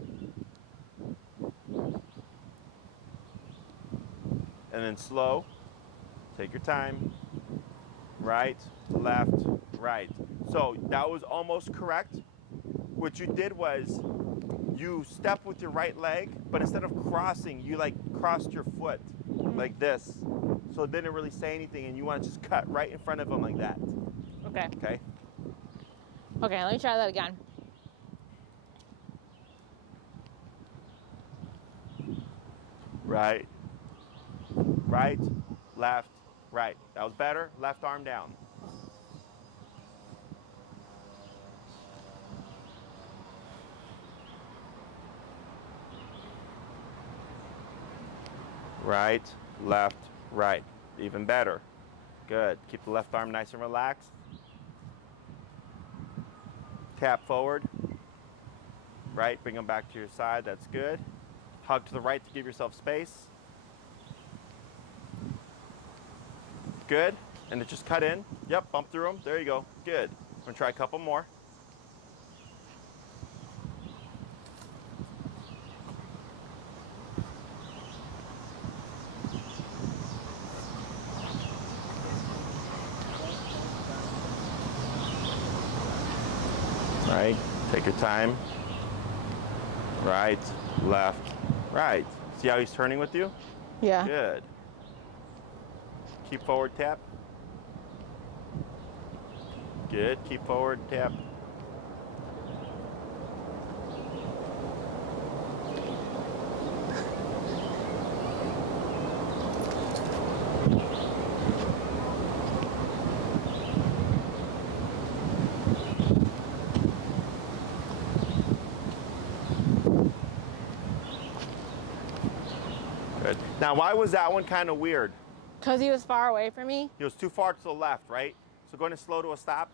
and then slow. Take your time. Right, left, right. So that was almost correct. What you did was you stepped with your right leg, but instead of crossing, you like crossed your foot like this. So it didn't really say anything, and you want to just cut right in front of him like that. Okay. Okay? Okay, let me try that again. Right, right, left, right. That was better. Left arm down. Right, left, right. Even better. Good. Keep the left arm nice and relaxed. Tap forward. Right, bring them back to your side. That's good. Hug to the right to give yourself space. Good. And then just cut in. Yep, bump through them. There you go. Good. I'm going to try a couple more. Right. Take your time. Right, left, right. See how he's turning with you? Yeah. Good. Keep forward tap. Good. Keep forward tap. Good. Now, why was that one kind of weird? Because he was far away from me. He was too far to the left, right? So go ahead and slow to a stop.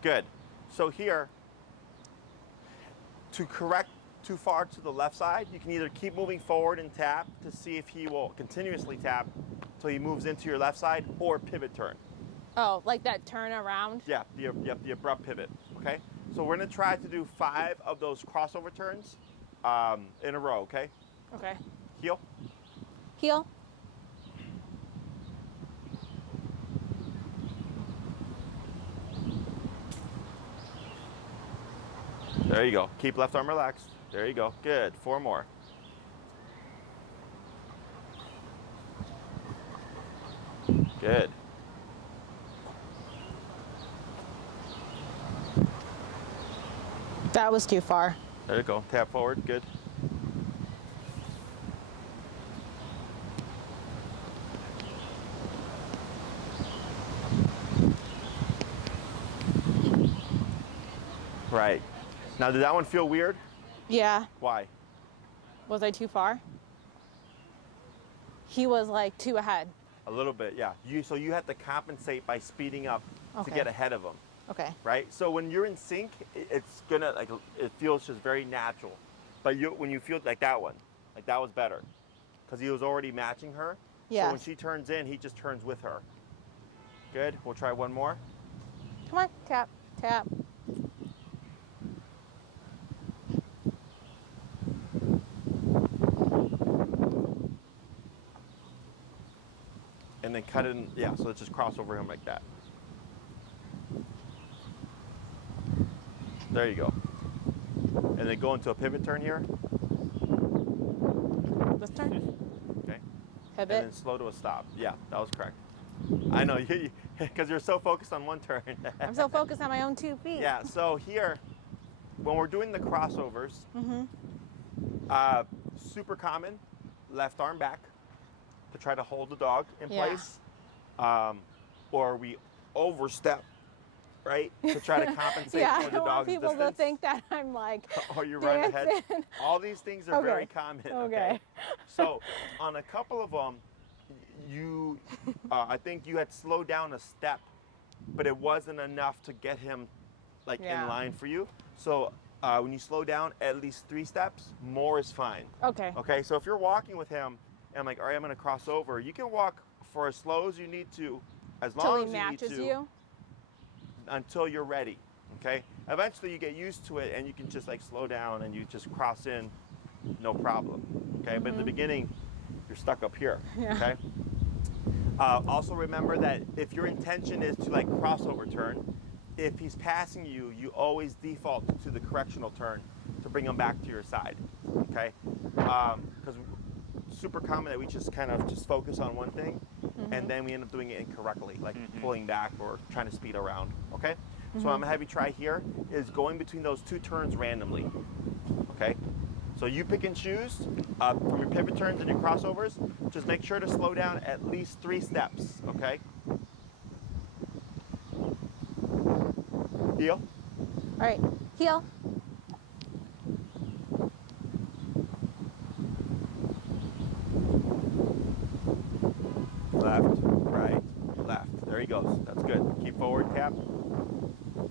Good. So here, to correct too far to the left side, you can either keep moving forward and tap to see if he will continuously tap until he moves into your left side, or pivot turn. Oh, like that turn around? Yeah, the abrupt pivot, okay? So we're gonna try to do 5 of those crossover turns in a row, okay? Okay. Heel. Heel. There you go. Keep left arm relaxed. There you go. Good. 4 more. Good. That was too far. There you go. Tap forward. Good. Right. Now, did that one feel weird? Yeah. Why? Was I too far? He was like 2 ahead. A little bit, yeah. So you have to compensate by speeding up to Okay. get ahead of them, Okay. right? So when you're in sync, it's gonna it feels just very natural. But when you feel like that one, like that was better, because he was already matching her. Yeah. So when she turns in, he just turns with her. Good. We'll try one more. Come on. Tap. Tap. And then cut it in, yeah, so let's just cross over him like that. There you go. And then go into a pivot turn here. This turn. Okay. Pivot. And then slow to a stop. Yeah, that was correct. I know, because you're so focused on one turn. I'm so focused on my own 2 feet. Yeah, so here, when we're doing the crossovers, super common, left arm back to try to hold the dog in Yeah. place. Or we overstep, right, to try to compensate Yeah, for I the don't want dog's people distance. to think that I'm like Or you run ahead. dancing. All these things are Okay. very common. Okay. So on a couple of them, you, I think you had slowed down a step, but it wasn't enough to get him like Yeah. in line for you. So when you slow down at least 3 steps, more is fine. Okay. Okay, so if you're walking with him and I'm like, all right, I'm gonna cross over, you can walk for as slow as you need to, as Till long he as matches you need to, you. until you're ready. Okay? Eventually you get used to it and you can just like slow down and you just cross in, no problem. okay? But in the beginning, you're stuck up here, Yeah. okay? Also remember that if your intention is to like crossover turn, if he's passing you, you always default to the correctional turn to bring him back to your side, okay? Because super common that we just kind of just focus on one thing, and then we end up doing it incorrectly, like pulling back or trying to speed around, okay? So what I'm gonna have you try here is going between those two turns randomly, okay? So you pick and choose from your pivot turns and your crossovers. Just make sure to slow down at least 3 steps, okay? Heel. All right, heel. Left, right, left. There he goes. That's good. Keep forward, tap.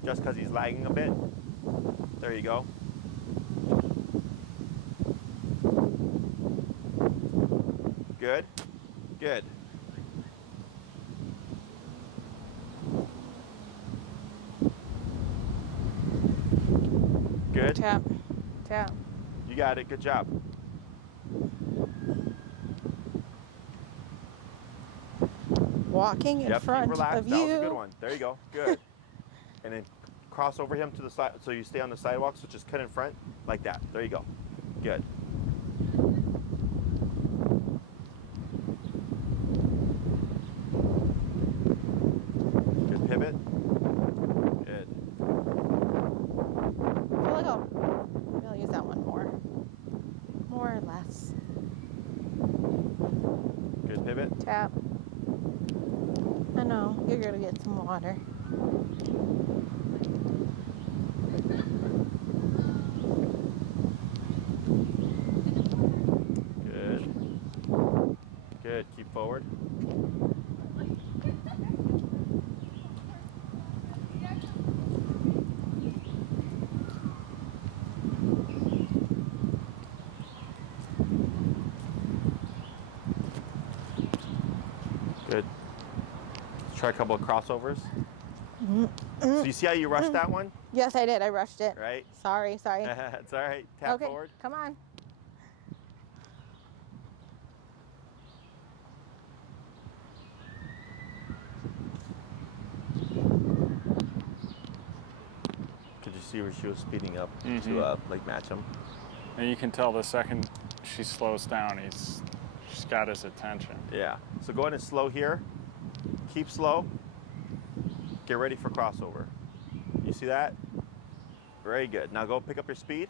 Just because he's lagging a bit. There you go. Good. Good. Good. Tap, tap. You got it. Good job. Walking in Yep, front keep relaxed. of That you. was a good one. There you go. Good. And then cross over him to the side so you stay on the sidewalk, so just cut in front like that. There you go. Good. Good pivot. Good. I feel like I'll use that one more. More or less. Good pivot. Tap. I know, you're gonna get some water. Good. Good. Keep forward. Good. Let's try a couple of crossovers. So you see how you rushed that one, Yes, I did. I rushed it. right? Sorry. It's all right. Tap Okay, forward. come on. Could you see where she was speeding up to like match him? And you can tell the second she slows down, she's got his attention. Yeah. So go ahead and slow here. Keep slow. Get ready for crossover. You see that? Very good. Now go pick up your speed.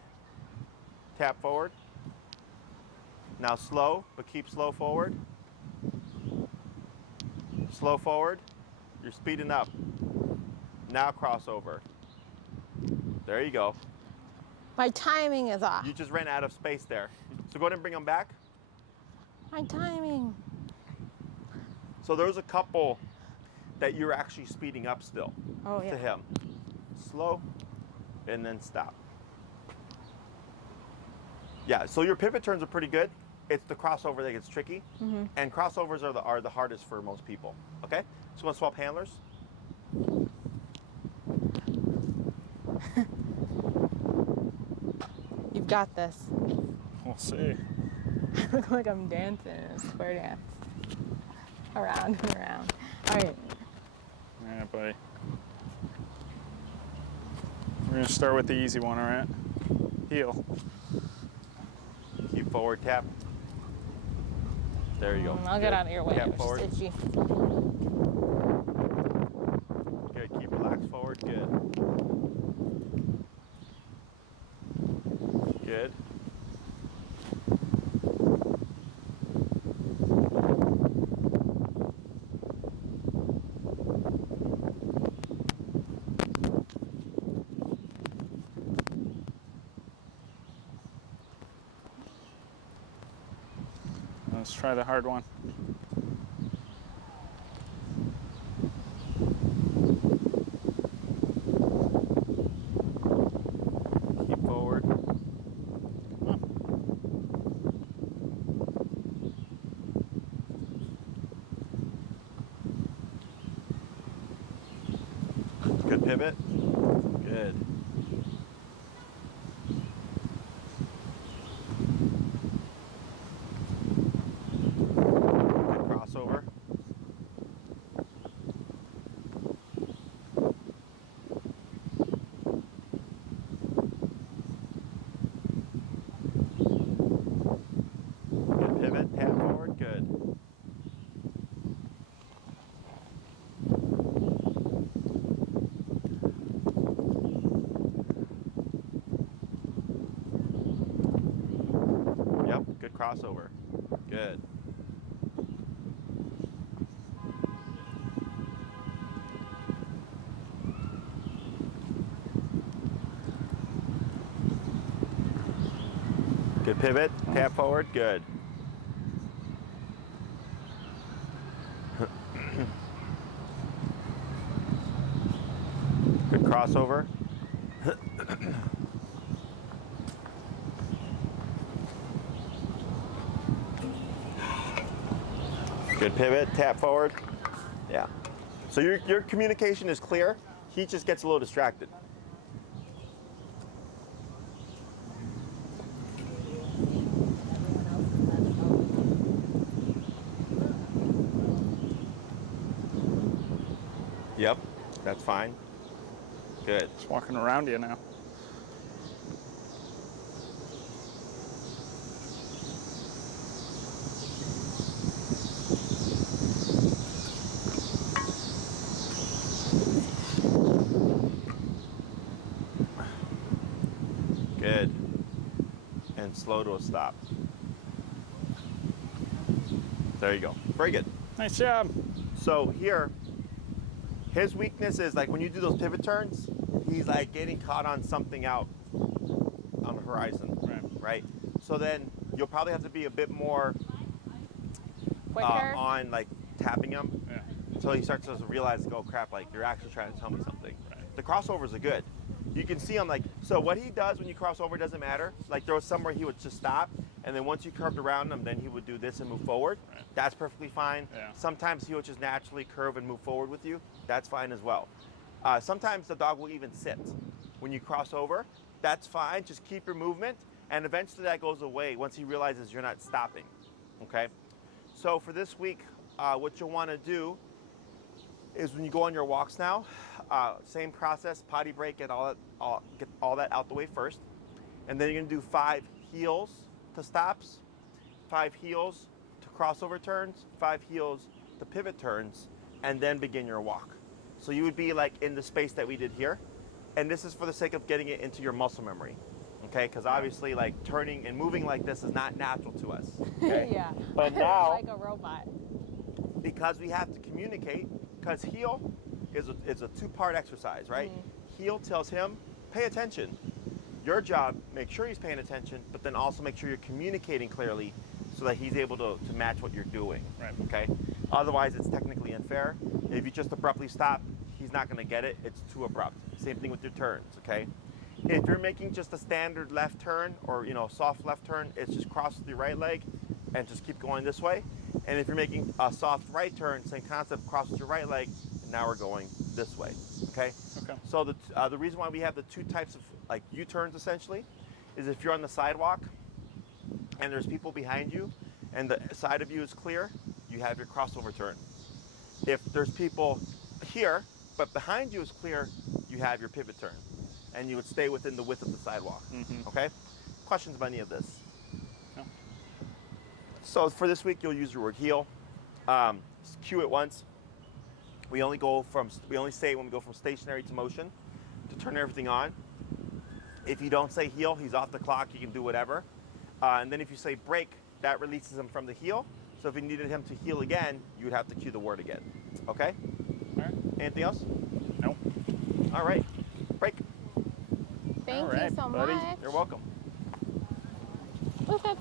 Tap forward. Now slow, but keep slow forward. Slow forward. You're speeding up. Now crossover. There you go. My timing is off. You just ran out of space there. So go ahead and bring them back. My timing. So there's a couple that you're actually speeding up still Oh, yeah. to him. Slow and then stop. Yeah, so your pivot turns are pretty good. It's the crossover that gets tricky. And crossovers are the hardest for most people. Okay? So want to swap handlers? You've got this. We'll see. I look like I'm dancing in a square dance. Around and around. All right. Yeah, buddy. We're gonna start with the easy one, all right? Heel. Keep forward, tap. There you go. I'll get out of your way. Tap It was forward. just itchy. Good. Keep relaxed forward. Good. Good. Let's try the hard one. Keep forward. Good pivot. Good. crossover. Good. Good pivot, tap forward, good. Good crossover. Good pivot, tap forward. Yeah. So your communication is clear. He just gets a little distracted. Yep, that's fine. Good. Just walking around you now. Good. And slow to a stop. There you go. Very good. Nice job. So here, his weakness is like when you do those pivot turns, he's like getting caught on something out on the horizon, right? So then you'll probably have to be a bit more Quicker. on like tapping him Yeah. until he starts to realize, oh crap, like you're actually trying to tell me something. The crossovers are good. You can see him like, so what he does when you cross over doesn't matter. Like there was somewhere he would just stop, and then once you curved around him, then he would do this and move forward. Right. That's perfectly fine. Yeah. Sometimes he will just naturally curve and move forward with you. That's fine as well. Sometimes the dog will even sit. When you cross over, that's fine. Just keep your movement, and eventually that goes away once he realizes you're not stopping, okay? So for this week, what you'll want to do is when you go on your walks now, same process, potty break, get all that out the way first. And then you're gonna do 5 heels to stops, 5 heels to crossover turns, 5 heels to pivot turns, and then begin your walk. So you would be like in the space that we did here. And this is for the sake of getting it into your muscle memory, okay? Because obviously like turning and moving like this is not natural to us, okay? Yeah. But now, like a robot. because we have to communicate, because heel is a 2-part exercise, right? Heel tells him, pay attention. Your job, make sure he's paying attention, but then also make sure you're communicating clearly so that he's able to match what you're doing, Right. okay? Otherwise, it's technically unfair. If you just abruptly stop, he's not gonna get it. It's too abrupt. Same thing with your turns, okay? If you're making just a standard left turn or, soft left turn, it's just cross with your right leg and just keep going this way. And if you're making a soft right turn, same concept, cross with your right leg, and now we're going this way, okay? Okay. So the reason why we have the 2 types of like U-turns essentially is if you're on the sidewalk and there's people behind you and the side of you is clear, you have your crossover turn. If there's people here, but behind you is clear, you have your pivot turn. And you would stay within the width of the sidewalk, okay? Questions about any of this? No. So for this week, you'll use your word heel. Cue it once. We only say it when we go from stationary to motion to turn everything on. If you don't say heel, he's off the clock, you can do whatever. And then if you say break, that releases him from the heel. So if you needed him to heel again, you would have to cue the word again, okay? All right. Anything else? No. All right, break. Thank All right, you so buddy. much. You're welcome. Perfect.